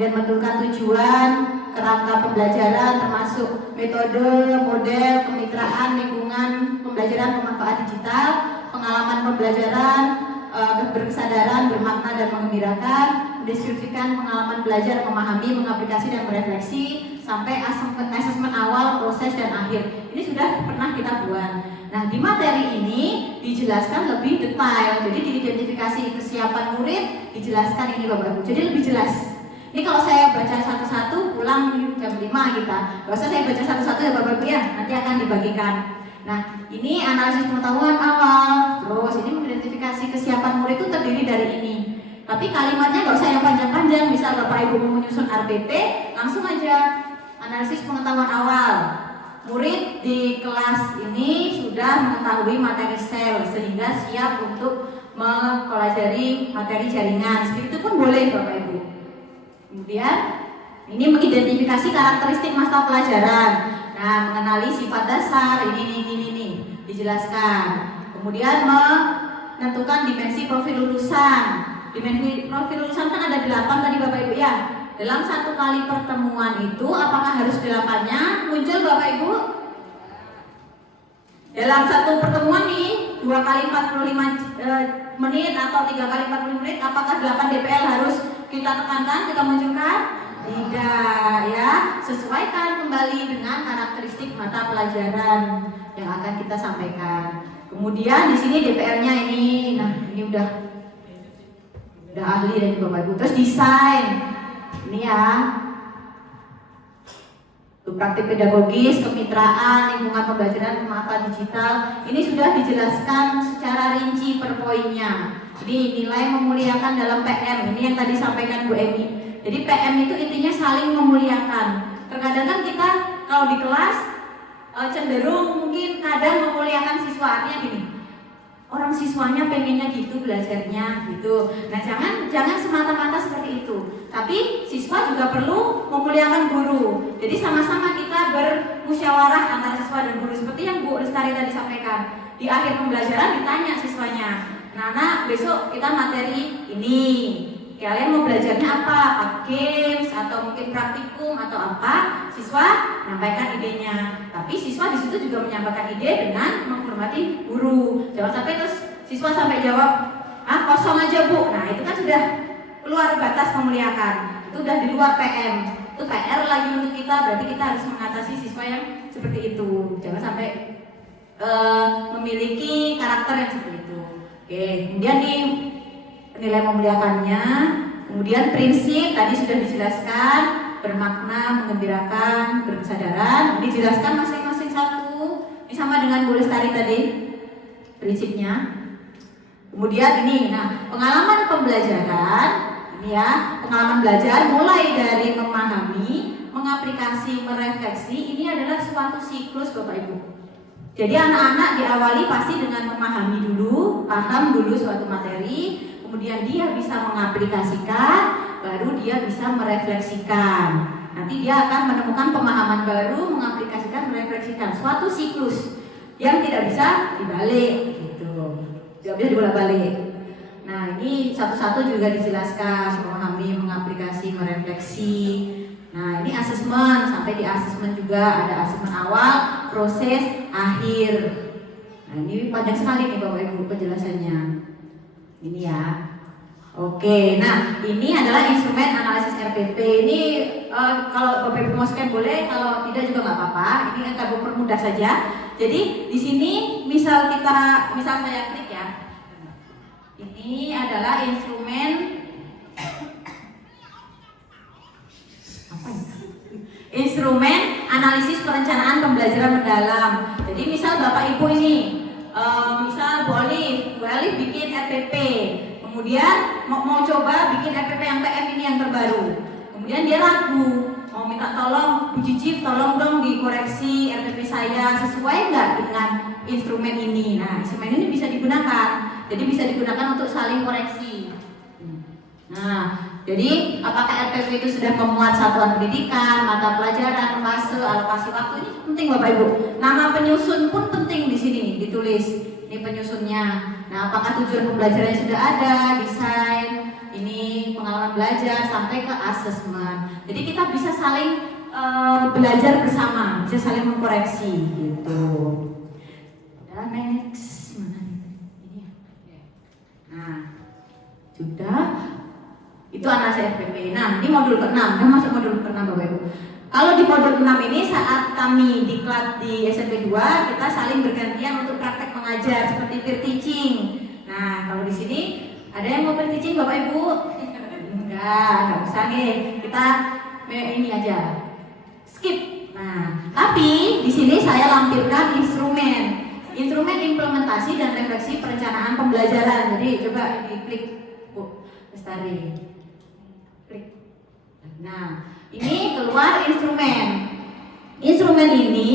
dan menentukan tujuan, kerangka pembelajaran termasuk metode, model, kemitraan, lingkungan pembelajaran, pemanfaat digital, pengalaman pembelajaran, berkesadaran, bermakna dan menggembirakan, mendeskripsikan pengalaman belajar, memahami, mengaplikasi dan merefleksi, sampai asesmen awal, proses dan akhir. Ini sudah pernah kita buat. Nah, di materi ini dijelaskan lebih detail. Jadi diidentifikasi kesiapan murid, dijelaskan ini Bapak Ibu. Jadi lebih jelas. Ini kalau saya baca satu-satu pulang jam 5 kita. Gak usah saya baca satu-satu ya Bapak Ibu ya, nanti akan dibagikan. Nah, ini analisis pengetahuan awal. Terus ini mengidentifikasi kesiapan murid itu terdiri dari ini. Tapi kalimatnya gak usah yang panjang-panjang. Misal Bapak Ibu mau menyusun RPP, langsung aja analisis pengetahuan awal. Murid di kelas ini sudah mengetahui materi sel sehingga siap untuk mempelajari materi jaringan. Seperti itu pun boleh Bapak Ibu. Kemudian ini mengidentifikasi karakteristik mata pelajaran. Nah, mengenali sifat dasar ini dijelaskan. Kemudian menentukan dimensi profil lulusan. Dimensi profil lulusan kan ada 8 tadi Bapak Ibu ya. Dalam satu kali pertemuan itu apakah harus 8-nya muncul Bapak Ibu? Dalam satu pertemuan nih 2 kali 45 menit atau 3 kali 45 menit, apakah 8 DPL harus kita tekankan, kita munculkan? Tidak ya. Sesuaikan kembali dengan karakteristik mata pelajaran yang akan kita sampaikan. Kemudian di sini DPR-nya ini, nah ini udah ahli dari Bapak Ibu. Terus desain. Ini ya, praktik pedagogis, kemitraan, lingkungan pembelajaran, pemanfaatan digital. Ini sudah dijelaskan secara rinci per poinnya. Jadi nilai memuliakan dalam PM, ini yang tadi sampaikan Bu Emi. Jadi PM itu intinya saling memuliakan. Terkadang kan kita kalau di kelas cenderung mungkin kadang memuliakan siswa, artinya gini. Orang siswanya pengennya gitu belajarnya gitu. Nah jangan semata-mata seperti itu. Tapi siswa juga perlu memuliakan guru. Jadi sama-sama kita bermusyawarah antara siswa dan guru seperti yang Bu Lestari tadi sampaikan. Di akhir pembelajaran ditanya siswanya, Nana besok kita materi ini. Kalian mau belajarnya apa? Games atau mungkin praktikum atau apa? Siswa menyampaikan idenya. Tapi siswa di situ juga menyampaikan ide dengan menghormati guru. Jangan sampai terus siswa sampai jawab, kosong aja Bu. Nah itu kan sudah keluar batas memuliakan. Itu udah di luar PM. Itu PR lagi untuk kita. Berarti kita harus mengatasi siswa yang seperti itu. Jangan sampai memiliki karakter yang seperti itu. Oke, kemudian nih nilai memuliakannya, kemudian prinsip tadi sudah dijelaskan, bermakna, menggembirakan, berkesadaran, dijelaskan masing-masing satu. Ini sama dengan Bu Lestari tadi prinsipnya. Kemudian ini, nah pengalaman pembelajaran, ini ya pengalaman belajar mulai dari memahami, mengaplikasi, merefleksi. Ini adalah suatu siklus Bapak Ibu. Jadi anak-anak diawali pasti dengan memahami dulu, paham dulu suatu materi. Kemudian dia bisa mengaplikasikan, baru dia bisa merefleksikan. Nanti dia akan menemukan pemahaman baru, mengaplikasikan, merefleksikan. Suatu siklus yang tidak bisa dibalik, gitu. Tidak bisa dibolak-balik. Nah ini satu-satu juga dijelaskan, memahami, mengaplikasi, merefleksi. Nah ini asesmen, sampai di asesmen juga ada asesmen awal, proses, akhir. Nah ini panjang sekali nih Bapak Ibu penjelasannya. Ini ya. Oke, nah ini adalah instrumen analisis RPP. Ini kalau Bapak Ibu mau scan boleh, kalau tidak juga nggak apa-apa. Ini akan mempermudah saja. Jadi di sini misal saya klik ya. Ini adalah instrumen apa ya? Instrumen analisis perencanaan pembelajaran mendalam. Jadi misal Bapak Ibu ini misal Bu Alif bikin RPP, kemudian mau coba bikin RPP yang PM ini yang terbaru. Kemudian dia ragu, mau minta tolong Bu Cici, tolong dong dikoreksi RPP saya sesuai nggak dengan instrumen ini. Nah instrumen ini bisa digunakan, jadi bisa digunakan untuk saling koreksi. Nah jadi apakah RPP itu sudah memuat satuan pendidikan, mata pelajaran, fase, alokasi waktu, ini penting Bapak Ibu. Nama penyusun pun penting di sini ditulis. Ini penyusunnya. Nah, apakah tujuan pembelajarannya sudah ada, desain, ini pengalaman belajar sampai ke asesmen. Jadi kita bisa saling belajar bersama, bisa saling mengkoreksi gitu. Dan next mana ini ya? Nah. Itu analisis RPP. Nah, ini modul ke-6, yang masuk modul ke-6 Bapak Ibu. Kalau di modul 6 ini saat kami diklat di SMP 2, kita saling bergantian untuk praktek mengajar seperti peer teaching. Nah, kalau di sini ada yang mau peer teaching Bapak Ibu? Enggak usah nih. Kita ini aja. Skip. Nah, tapi di sini saya lampirkan instrumen implementasi dan refleksi perencanaan pembelajaran. Jadi coba diklik Bu Lestari. Klik. Nah, ini keluar instrumen. Instrumen ini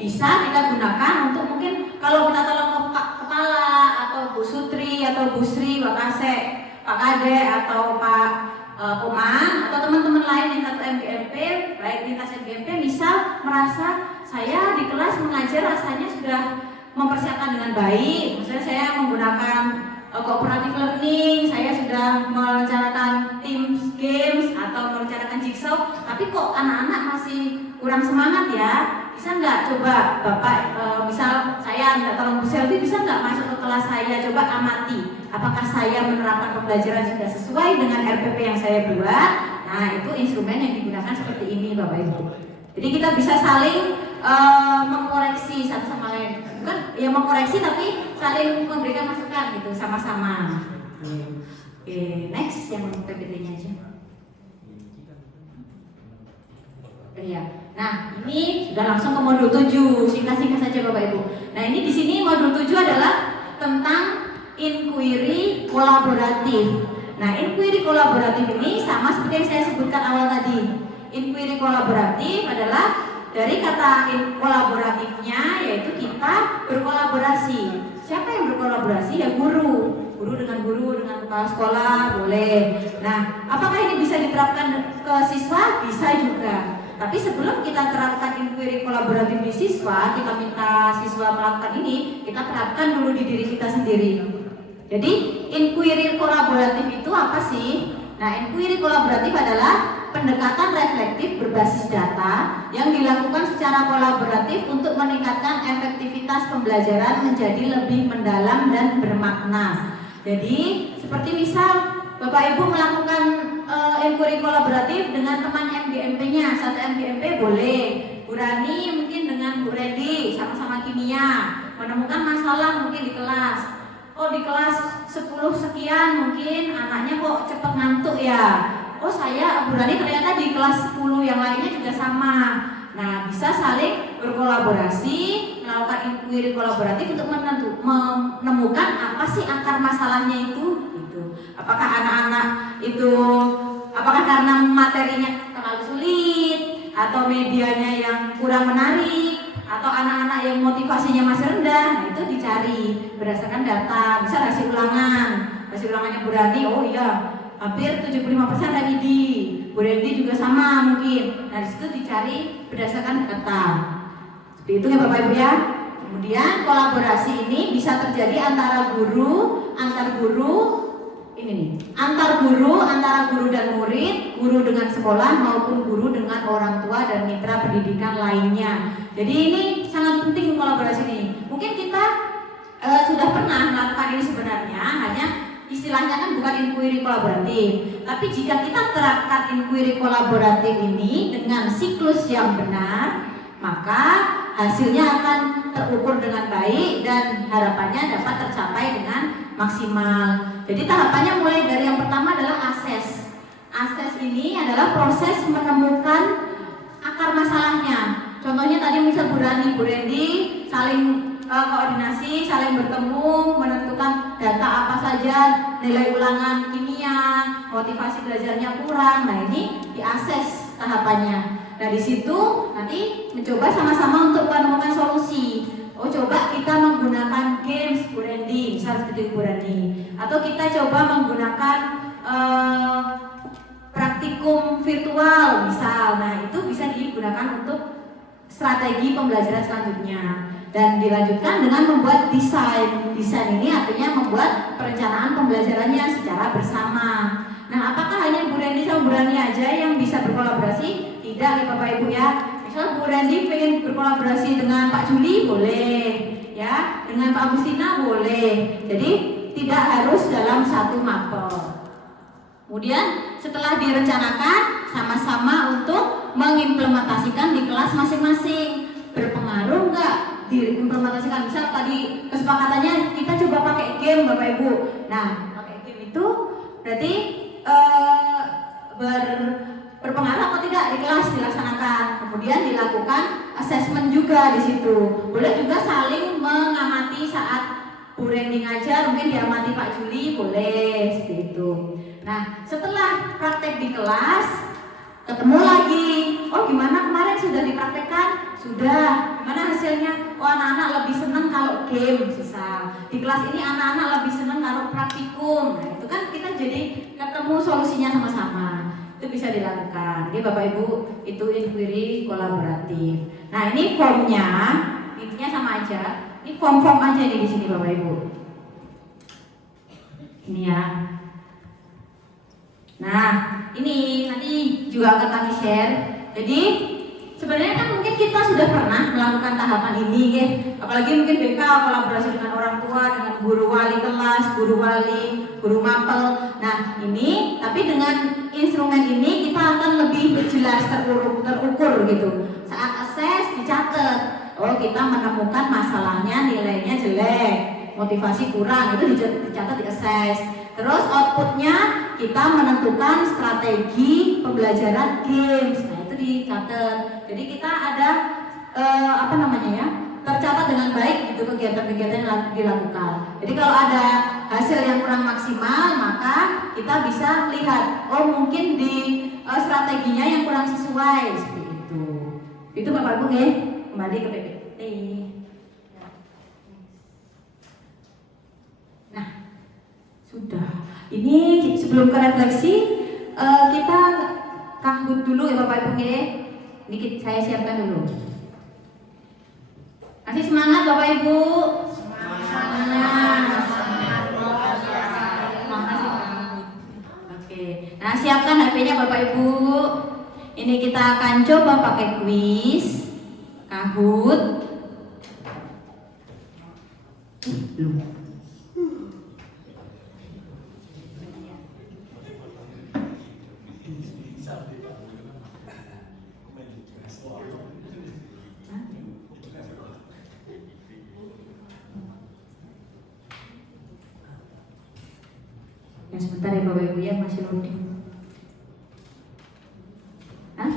bisa kita gunakan untuk mungkin kalau kita tolong ke Pak Kepala atau Bu Sutri atau Bu Sri, Pak Kasek, Pak Kade atau Pak Komang atau teman-teman lain yang satu MGMP, baik lintas MGMP, misal merasa saya di kelas mengajar rasanya sudah mempersiapkan dengan baik, misalnya saya menggunakan cooperative learning, saya sudah merencanakan teams games atau merencanakan jigsaw, tapi kok anak-anak masih kurang semangat ya, bisa nggak coba Bapak, misal saya nggak tolong Bu Selvi, bisa nggak masuk ke kelas saya, coba amati apakah saya menerapkan pembelajaran sudah sesuai dengan RPP yang saya buat. Nah, itu instrumen yang digunakan seperti ini Bapak Ibu. Jadi kita bisa saling mengkoreksi satu sama lain, bukan ya mengkoreksi tapi saling memberikan masukan gitu sama-sama. Oke, next yang PPT-nya aja. Iya. Nah, ini sudah langsung ke modul 7. Singkat-singkat saja Bapak Ibu. Nah, ini di sini modul 7 adalah tentang inquiry kolaboratif. Nah, inquiry kolaboratif ini sama seperti yang saya sebutkan awal tadi. Inquiry kolaboratif adalah dari kata kolaboratifnya, yaitu kita berkolaborasi. Siapa yang berkolaborasi? Ya guru dengan kepala sekolah boleh. Nah, apakah ini bisa diterapkan ke siswa? Bisa juga. Tapi sebelum kita terapkan inquiry kolaboratif di siswa, kita minta siswa melakukan ini, kita terapkan dulu di diri kita sendiri. Jadi inquiry kolaboratif itu apa sih? Nah, inquiry kolaboratif adalah pendekatan reflektif berbasis data yang dilakukan secara kolaboratif untuk meningkatkan efektivitas pembelajaran menjadi lebih mendalam dan bermakna. Jadi seperti misal Bapak Ibu melakukan inquiry kolaboratif dengan teman MGMP-nya, satu MGMP boleh. Bu Rani mungkin dengan Bu Redi sama-sama kimia menemukan masalah mungkin di kelas. Oh, di kelas 10 sekian mungkin anaknya kok cepet ngantuk ya. Oh, saya Bu Rani ternyata di kelas 10 yang lainnya juga sama. Nah, bisa saling berkolaborasi, melakukan inquiry kolaboratif untuk menemukan apa sih akar masalahnya itu. Apakah anak-anak itu, apakah karena materinya terlalu sulit, atau medianya yang kurang menarik, atau anak-anak yang motivasinya masih rendah. Nah, itu dicari berdasarkan data. Misal hasil ulangannya Bu Rani, oh iya hampir 75% ready. Bu Reni juga sama mungkin. Nah, disitu dicari berdasarkan data. Seperti itu ya Bapak Ibu ya. Kemudian kolaborasi ini bisa terjadi antara guru, antar guru dan murid, guru dengan sekolah maupun guru dengan orang tua dan mitra pendidikan lainnya. Jadi ini sangat penting kolaborasi ini. Mungkin kita sudah pernah melakukan ini sebenarnya, hanya istilahnya kan bukan inquiry kolaboratif. Tapi jika kita terapkan inquiry kolaboratif ini dengan siklus yang benar, maka hasilnya akan terukur dengan baik dan harapannya dapat tercapai dengan maksimal. Jadi tahapannya mulai dari yang pertama adalah assess. Assess ini adalah proses menemukan akar masalahnya. Contohnya tadi misal Bu Rani, Bu Rendi saling koordinasi, saling bertemu, menentukan data apa saja, nilai ulangan kimia, motivasi belajarnya kurang. Nah, ini diakses tahapannya. Nah, di situ nanti mencoba sama-sama untuk menemukan solusi. Oh, coba kita menggunakan games Bu Rendi, misal seperti Bu Rendi, atau kita coba menggunakan praktikum virtual misal. Nah, itu bisa digunakan untuk strategi pembelajaran selanjutnya. Dan dilanjutkan dengan membuat desain. Desain ini artinya membuat perencanaan pembelajarannya secara bersama. Nah, apakah hanya Bu Rendi sama Bu Rani aja yang bisa berkolaborasi? Tidak ya Bapak Ibu ya. Misal Bu Rendi pengen berkolaborasi dengan Pak Juli boleh, ya, dengan Pak Agustina boleh. Jadi tidak harus dalam satu mapel. Kemudian setelah direncanakan sama-sama untuk mengimplementasikan di kelas masing-masing. Berpengaruh nggak diimplementasikan? Misal tadi kesepakatannya kita coba pakai game Bapak Ibu. Nah, pakai game itu berarti berpengaruh atau tidak di kelas dilaksanakan. Kemudian dilakukan assessment juga di situ. Boleh juga saling mengamati saat Bu Randy ngajar, mungkin diamati Pak Juli, boleh seperti itu. Nah, setelah praktek di kelas, ketemu lagi. Oh, gimana kemarin sudah dipraktekkan? Sudah. Gimana hasilnya? Oh, anak-anak lebih senang kalau game, misal. Di kelas ini anak-anak lebih senang kalau praktikum. Nah, itu kan kita jadi ketemu solusinya sama-sama. Itu bisa dilakukan. Jadi Bapak Ibu, itu inquiry kolaboratif. Nah, ini formnya, intinya sama aja. Ini form-form aja nih di sini Bapak Ibu. Ini ya. Nah, ini nanti juga akan kami share. Jadi sebenarnya kan mungkin kita sudah pernah melakukan tahapan ini ya. Apalagi mungkin BK kolaborasi dengan orang tua, dengan guru wali kelas, guru wali, guru mapel. Nah, ini tapi dengan instrumen ini kita akan lebih jelas terukur gitu. Saat assess dicatat. Oh, kita menemukan masalahnya nilainya jelek, motivasi kurang, itu dicatat di assess. Terus outputnya kita menentukan strategi pembelajaran games. Nah, itu dicatat. Jadi kita ada tercatat dengan baik gitu kegiatan-kegiatan yang dilakukan. Jadi kalau ada hasil yang kurang maksimal, maka kita bisa lihat, oh mungkin di strateginya yang kurang sesuai seperti itu. Itu Bapak Ibu ya. Kembali ke PPT. Nah, sudah. Ini sebelum ke refleksi, kita kahut dulu ya Bapak Ibu ya. Dikit saya siapkan dulu. Kasih semangat Bapak Ibu. Semangat. Oke. Nah, siapkan HP-nya Bapak Ibu. Ini kita akan coba pakai kuis. Kahut. Belum. Ya sebentar ya Bapak Ibu ya, masih loading. Hah?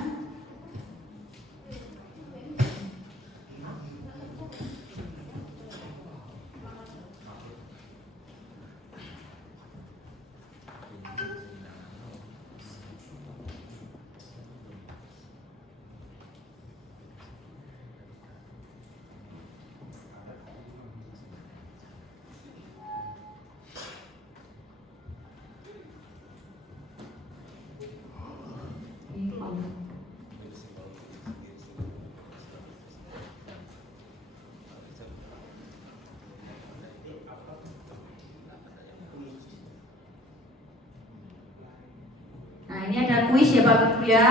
Nah, ini ada kuis ya Bapak Ibu ya.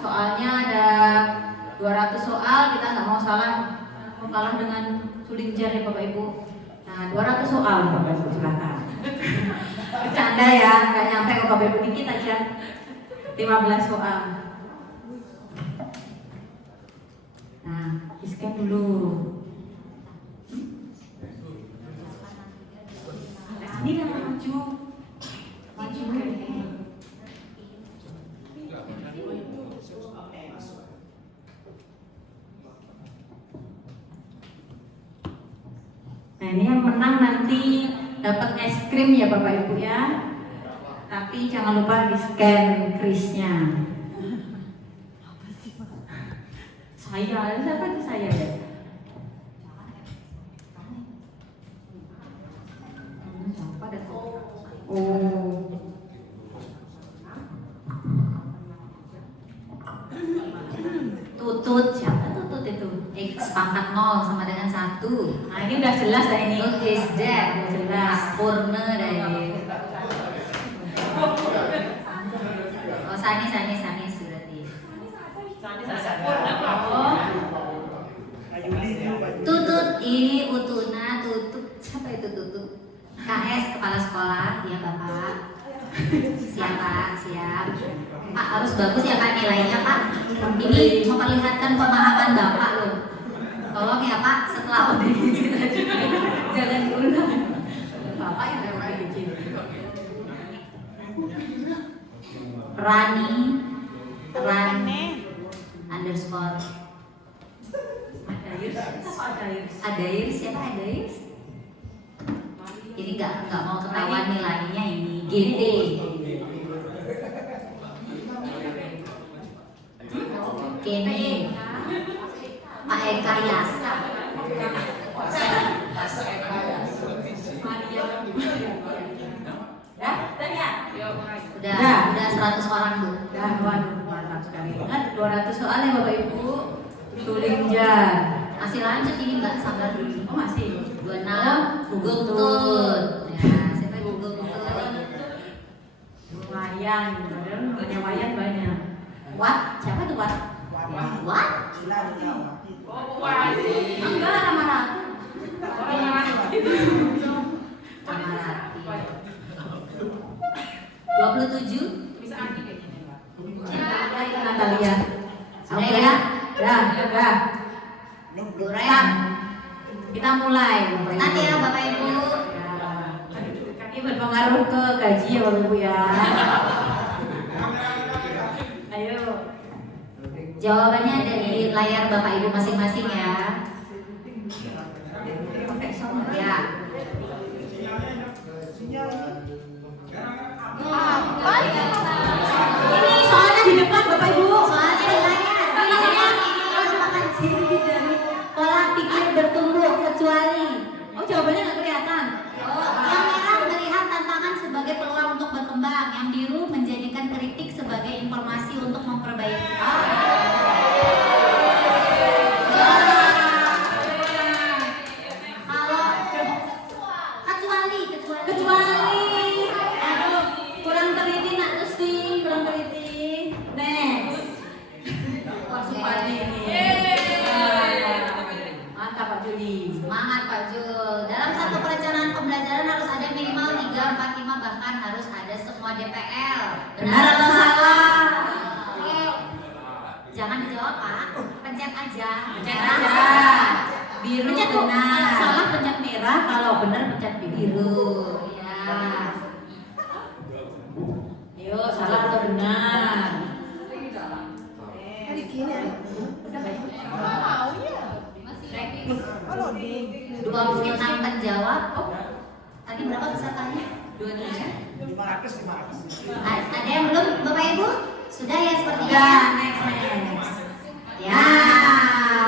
Soalnya ada 200 soal, kita nggak mau kalah dengan Sulinjar ya Bapak Ibu. Nah, 200 soal Bapak Ibu, silakan. Bercanda ya, nggak nyampe ke Bapak Ibu, dikit aja. 15 soal. Nah, di-scan dulu. Ini kan maju. Nah, ini yang menang nanti dapat es krim ya Bapak Ibu ya. Tapi jangan lupa di-scan krisnya. Saya, siapa itu saya ya? Siapa ada? Oh. Tutut, siapa tutut itu? X pangkat 0 sama dengan 1. Nah, ini udah jelas dah ini. Tut is dead, Jelas. Purna dari. Oh, Sanis berarti. Oh. Tutut ini Utuna, tutut. Siapa itu tutut? KS kepala sekolah, ya Bapak. Siap. Pak, siap. Pak harus bagus ya Pak nilainya Pak. Ini memperlihatkan pemahaman Bapak loh. Tolong ya Pak, setelah ODGJ tadi jangan diulang. Bapak yang lewat ODGJ. Rani underscore Adair siapa Adair? Ini nggak mau ketahuan nilainya ini GT. Kenny Pak Eka Yasa. Udah 100 orang tuh. Waduh, mantap sekali. Kan 200 soal ya Bapak Ibu. Sulinjan. Masih lanjut ini nggak sabar dulu. Oh masih. 26 Google Tut. Ya, siapa Google Tut? Wayan, banyak wayan banyak. What? Siapa tuh What? What? Enggak, nama Ratu. Amarati. 27. Bisa Andi kayaknya. Natalia. Sudah ya? Dah. Goreng. Kita mulai. Bapak Ibu. Nanti ya Bapak Ibu. Ini berpengaruh ke gaji ya Bapak Ibu ya. Ayo. Jawabannya dari layar Bapak Ibu masing-masing ya. Ya. Ini soalnya di depan Bapak Ibu. Soalnya di layar. Ini merupakan ciri dari pola pikir bertumbuh kecuali. Oh jawabannya nggak kelihatan. Yang merah melihat tantangan sebagai peluang untuk berkembang, yang biru menjadikan kritik sebagai informasi untuk memperbaiki. Kecuali. Aduh, kurang teliti nak Gusti, kurang teliti. Next. Wah, Supadi ini. Mantap Pak Juli. Semangat Pak Jul. Dalam satu perencanaan pembelajaran harus ada minimal 3, 4, 5 bahkan harus ada semua DPL. Benar atau salah? Jangan dijawab Pak, pencet aja. Pencet Merah aja. salah. Biru Pencet benar. kalau salah pencet merah, kalau benar pencet biru. Biru. Ya. Yuk, salah atau benar? Kalau di 26 penjawab. Tadi berapa pesertanya? 27. 500. Ada yang belum Bapak Ibu? Sudah ya sepertinya. Sudah, next. Ya.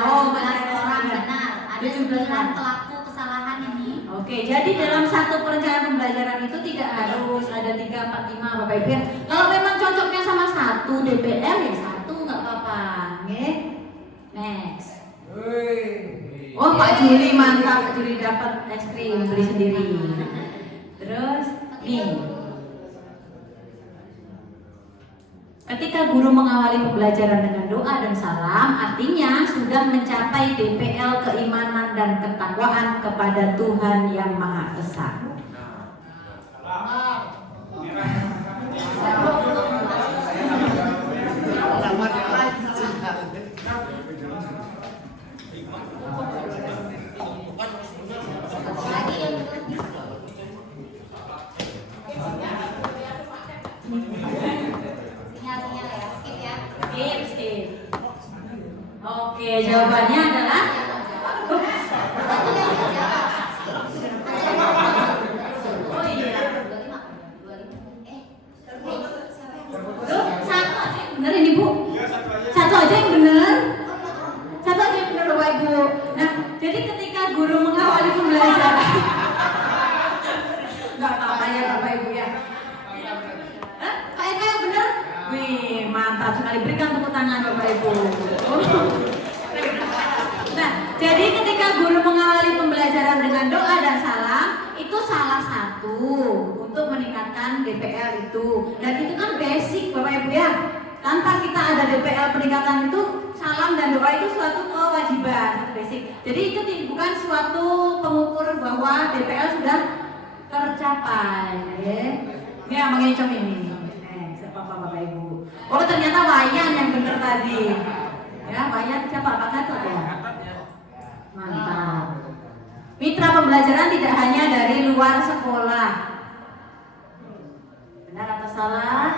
Oh, 11 orang benar. benar. Ada 9 pelaku kesalahan ini. Oke, jadi dalam satu perencanaan pembelajaran itu tidak harus ada 3, 4, 5 Bapak Ibu. Kalau memang cocoknya sama satu DPL ya satu nggak apa-apa. Oke. Next. Oh Pak Juli mantap, Pak Juli dapat es krim beli sendiri. Terus nih. Ketika guru mengawali pembelajaran dengan doa dan salam, artinya sudah mencapai DPL keimanan dan ketakwaan kepada Tuhan Yang Maha Esa. Lagi yang belum. Sinyal-sinyal ya, skip ya. Skip. Oke, jawabannya adalah oh iya. Tuh, satu aja yang bener ini Bu. Satu aja yang bener. Satu aja yang bener Bapak Ibu. Nah, jadi ketika guru mengawali pembelajaran nggak apa-apa ya Bapak Ibu ya. Pak Eka yang bener? Wih, mantap sekali. Berikan tepuk tangan Bapak Ibu. Nah, jadi ketika guru mengawali pembelajaran dengan doa dan salam, itu salah satu untuk meningkatkan DPL itu. Dan itu kan basic Bapak Ibu ya. Tanpa kita ada DPL peningkatan itu, salam dan doa itu suatu kewajiban, satu basic. Jadi itu bukan suatu pengukur bahwa DPL sudah tercapai. Ya, mengencong ini. Oh ternyata Wayan yang bener tadi. Ya Wayan siapa? Pak Gatot ya. Mantap. Mitra pembelajaran tidak hanya dari luar sekolah. Benar atau salah?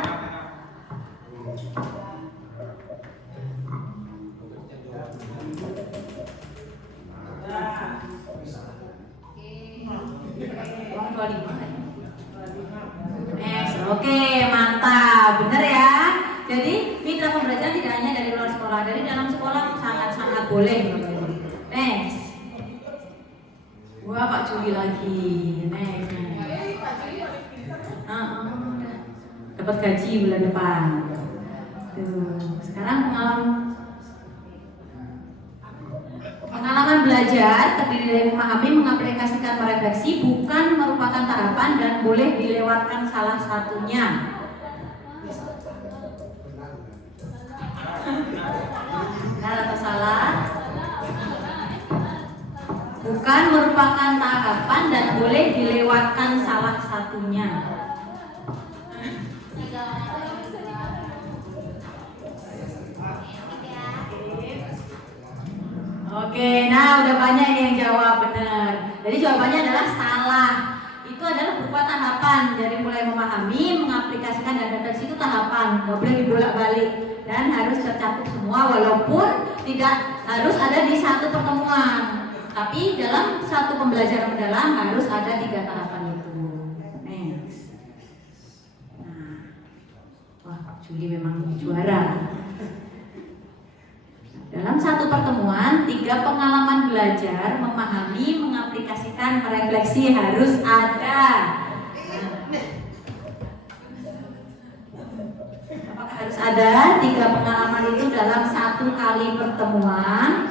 Oke, mantap, bener ya. Jadi mitra pembelajaran tidak hanya dari luar sekolah, dari dalam sekolah sangat-sangat boleh. Next. Wah Pak Juli lagi. Next. Dapat gaji bulan depan. Tuh, sekarang pengalaman belajar terdiri dari memahami, mengaplikasikan, merefleksi, bukan merupakan tahapan dan boleh dilewatkan salah satunya. Benar atau salah? Bukan merupakan tahapan dan boleh dilewatkan salah satunya. Oke, nah udah banyak ini yang jawab benar. Jadi jawabannya adalah salah. Itu adalah berupa tahapan. Dari mulai memahami, mengaplikasikan dan refleksi itu tahapan. Nggak boleh dibolak-balik dan harus tercakup semua walaupun tidak harus ada di satu pertemuan. Tapi dalam satu pembelajaran mendalam harus ada 3 tahapan itu. Next. Nah, wah Pak Juli memang juara. Dalam satu pertemuan, 3 pengalaman belajar, memahami, mengaplikasikan, merefleksi harus ada. Apakah harus ada 3 pengalaman itu dalam satu kali pertemuan?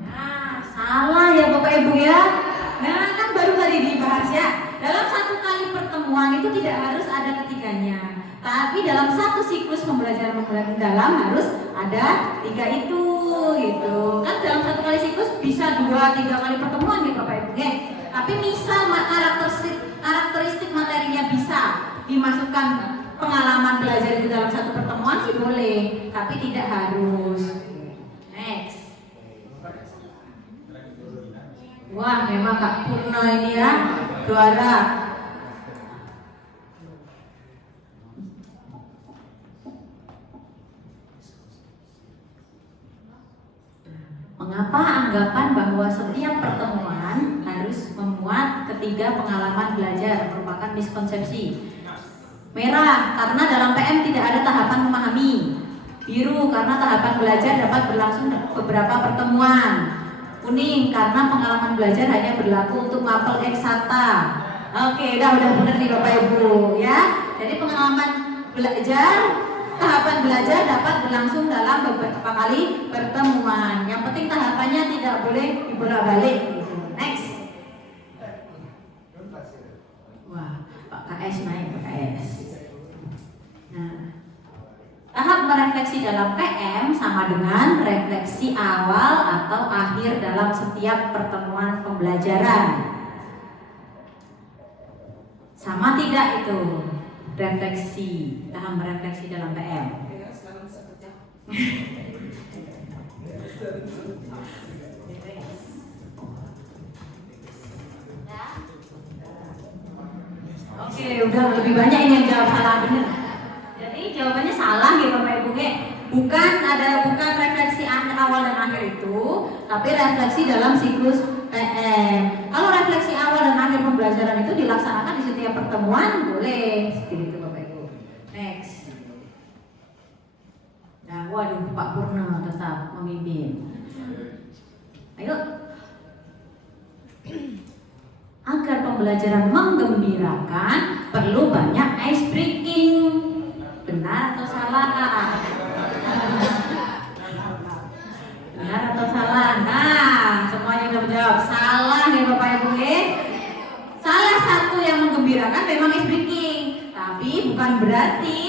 Nah, salah ya Bapak Ibu ya. Nah, kan baru tadi dibahas ya. Dalam satu kali pertemuan itu tidak harus ada ketiganya, tapi dalam satu siklus pembelajaran mendalam harus ada 3 itu, gitu. Kan dalam satu kali siklus bisa 2-3 kali pertemuan gitu Bapak Ibu. Tapi misal karakteristik materinya bisa dimasukkan pengalaman belajar itu dalam satu pertemuan sih boleh, tapi tidak harus. Next. Wah, memang Kak Purno ini ya juara. Mengapa anggapan bahwa setiap pertemuan harus memuat ketiga pengalaman belajar merupakan miskonsepsi? Merah, karena dalam PM tidak ada tahapan memahami. Biru, karena tahapan belajar dapat berlangsung beberapa pertemuan. Kuning, karena pengalaman belajar hanya berlaku untuk mapel eksakta. Oke, udah bener nih Bapak Ibu ya. Jadi pengalaman belajar, tahapan belajar dapat berlangsung dalam beberapa kali pertemuan. Yang penting tahapannya tidak boleh dibolak-balik. Next. Wah, Pak KS naik Pak KS. Nah, tahap merefleksi dalam PM sama dengan refleksi awal atau akhir dalam setiap pertemuan pembelajaran. Sama tidak itu refleksi, tahap merefleksi dalam PM? Oke, udah lebih banyak ini yang jawab salah benar. Jadi jawabannya salah ya Bapak Ibu. Bukan refleksi awal dan akhir itu, tapi refleksi dalam siklus PM. Kalau refleksi awal dan akhir pembelajaran itu dilaksanakan di setiap pertemuan boleh seperti itu Bapak Ibu. Next. Nah, waduh Pak Purno tetap memimpin. Ayo. Agar pembelajaran menggembirakan perlu banyak ice breaking. Benar atau salah? Benar atau salah? Nah, semuanya udah menjawab. Salah nih Bapak Ibu. Salah satu yang menggembirakan memang ice breaking, tapi bukan berarti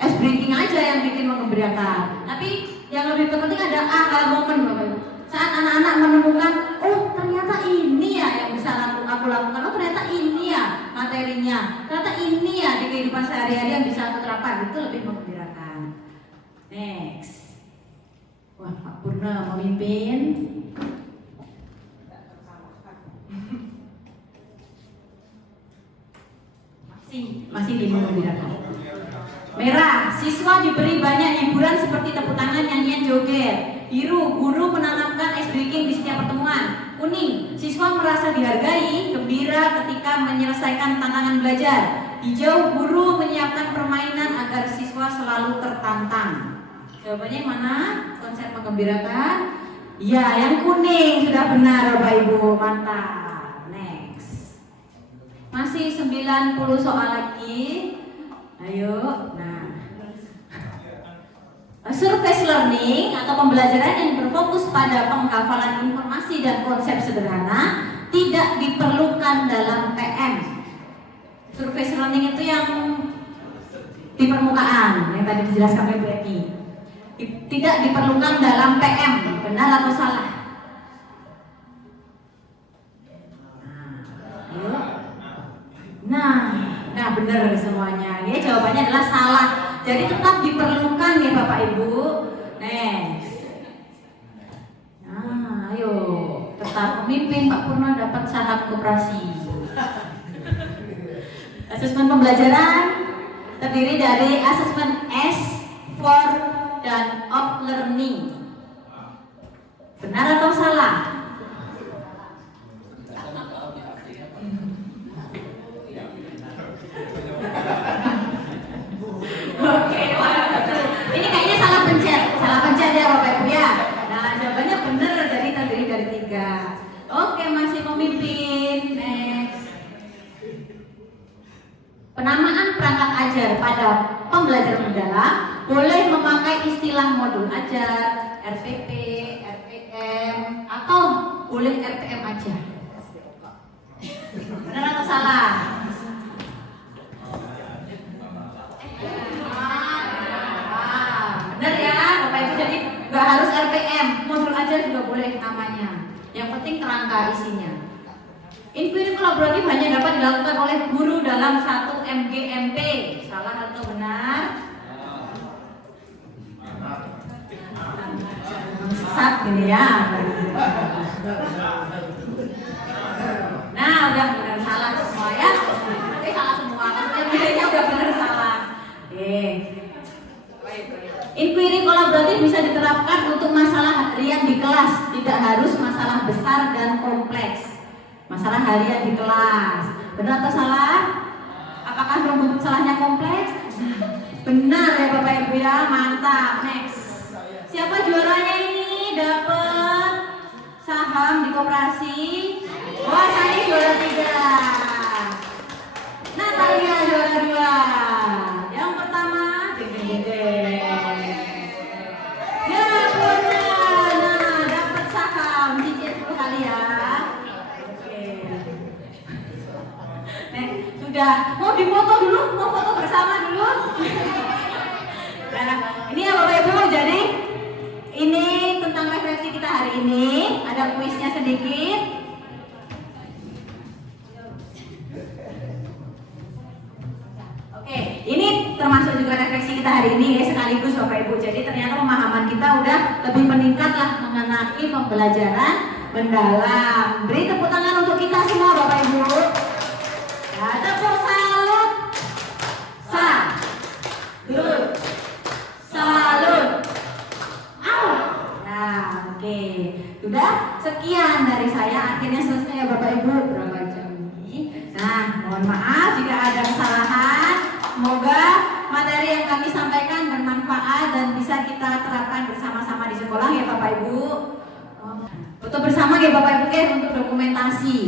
ice breaking aja yang bikin menggembirakan. Tapi yang lebih penting ada aha momen Bapak Ibu. Saat anak-anak menemukan, oh ternyata ini ya yang bisa aku lakukan. Oh ternyata inquiry-nya. Ternyata ini ya di kehidupan sehari-hari yang bisa aku terapkan, itu lebih menggembirakan. Next. Wah, Pak Purna memimpin. Masih di menggembirakan. Merah, siswa diberi banyak hiburan seperti tepuk tangan, nyanyian, joget. Biru, guru menanamkan ice breaking di setiap pertemuan. Kuning, siswa merasa dihargai, gembira ketika menyelesaikan tantangan belajar. Hijau, guru menyiapkan permainan agar siswa selalu tertantang. Jawabannya mana? Konsep menggembirakan? Ya, yang kuning sudah benar Bapak Ibu, mantap. Next. Masih 90 soal lagi. Ayo, nah. Surface learning atau pembelajaran yang berfokus pada penghafalan informasi dan konsep sederhana tidak diperlukan dalam PM. Surface learning itu yang di permukaan, yang tadi dijelaskan oleh Bu Eni. Tidak diperlukan dalam PM, benar atau salah? Nah benar semuanya. Ya, jawabannya adalah salah. Jadi tetap diperlukan ya Bapak Ibu. Next. Nah, ayo tetap memimpin Pak Purna dapat saham koperasi. Asesmen pembelajaran terdiri dari asesmen S, for, dan of learning. Benar atau salah? Oke, ini kayaknya salah pencet ya Bapak Ibu ya. Nah, jawabannya benar, jadi terdiri dari 3. Oke, masih memimpin. Next. Penamaan perangkat ajar pada pembelajaran mendalam boleh memakai istilah modul ajar, RPP, RPM, atau boleh RPM aja. Benar atau salah? Benar ya, Bapak Ibu, jadi nggak harus RPM, modul aja juga boleh namanya. Yang penting kerangka isinya. Inquiry kolaboratif hanya dapat dilakukan oleh guru dalam 1 MGMP. Salah atau benar? Sesat gini ya. Nah, udah benar salah semua ya. Oke, salah semua. Maksudnya bedanya udah benar salah. Oke. Inquiry kolaboratif bisa diterapkan untuk masalah harian di kelas, tidak harus masalah besar dan kompleks. Masalah harian di kelas, benar atau salah? Apakah rumput salahnya kompleks? Benar ya Bapak Ibu ya, mantap. Next. Siapa juaranya ini? Dapat saham di koperasi. Wah, saya juara 3. Natalia juara 2. Yang pertama, ya benar. Nah, dapat saham cicil 10 kali ya. Oke. Sudah. Mau dipoto dulu? Mau foto bersama dulu? Nah, ini ya Bapak Ibu, jadi ini tentang refleksi kita hari ini. Ada kuisnya sedikit. Oke, ini termasuk juga refleksi kita hari ini ya, sekaligus Bapak Ibu. Jadi ternyata pemahaman kita udah lebih meningkat lah mengenai pembelajaran mendalam. Beri tepuk tangan untuk kita semua Bapak Ibu. Ya, tepuk salut. Salut. Salut. Nah, oke. Sudah sekian dari saya. Akhirnya selesai ya Bapak Ibu. Berapa jam ini? Nah, mohon maaf jika ada kesalahan. Semoga materi yang kami sampaikan bermanfaat dan bisa kita terapkan bersama-sama di sekolah ya Bapak Ibu. Foto bersama ya Bapak Ibu untuk dokumentasi.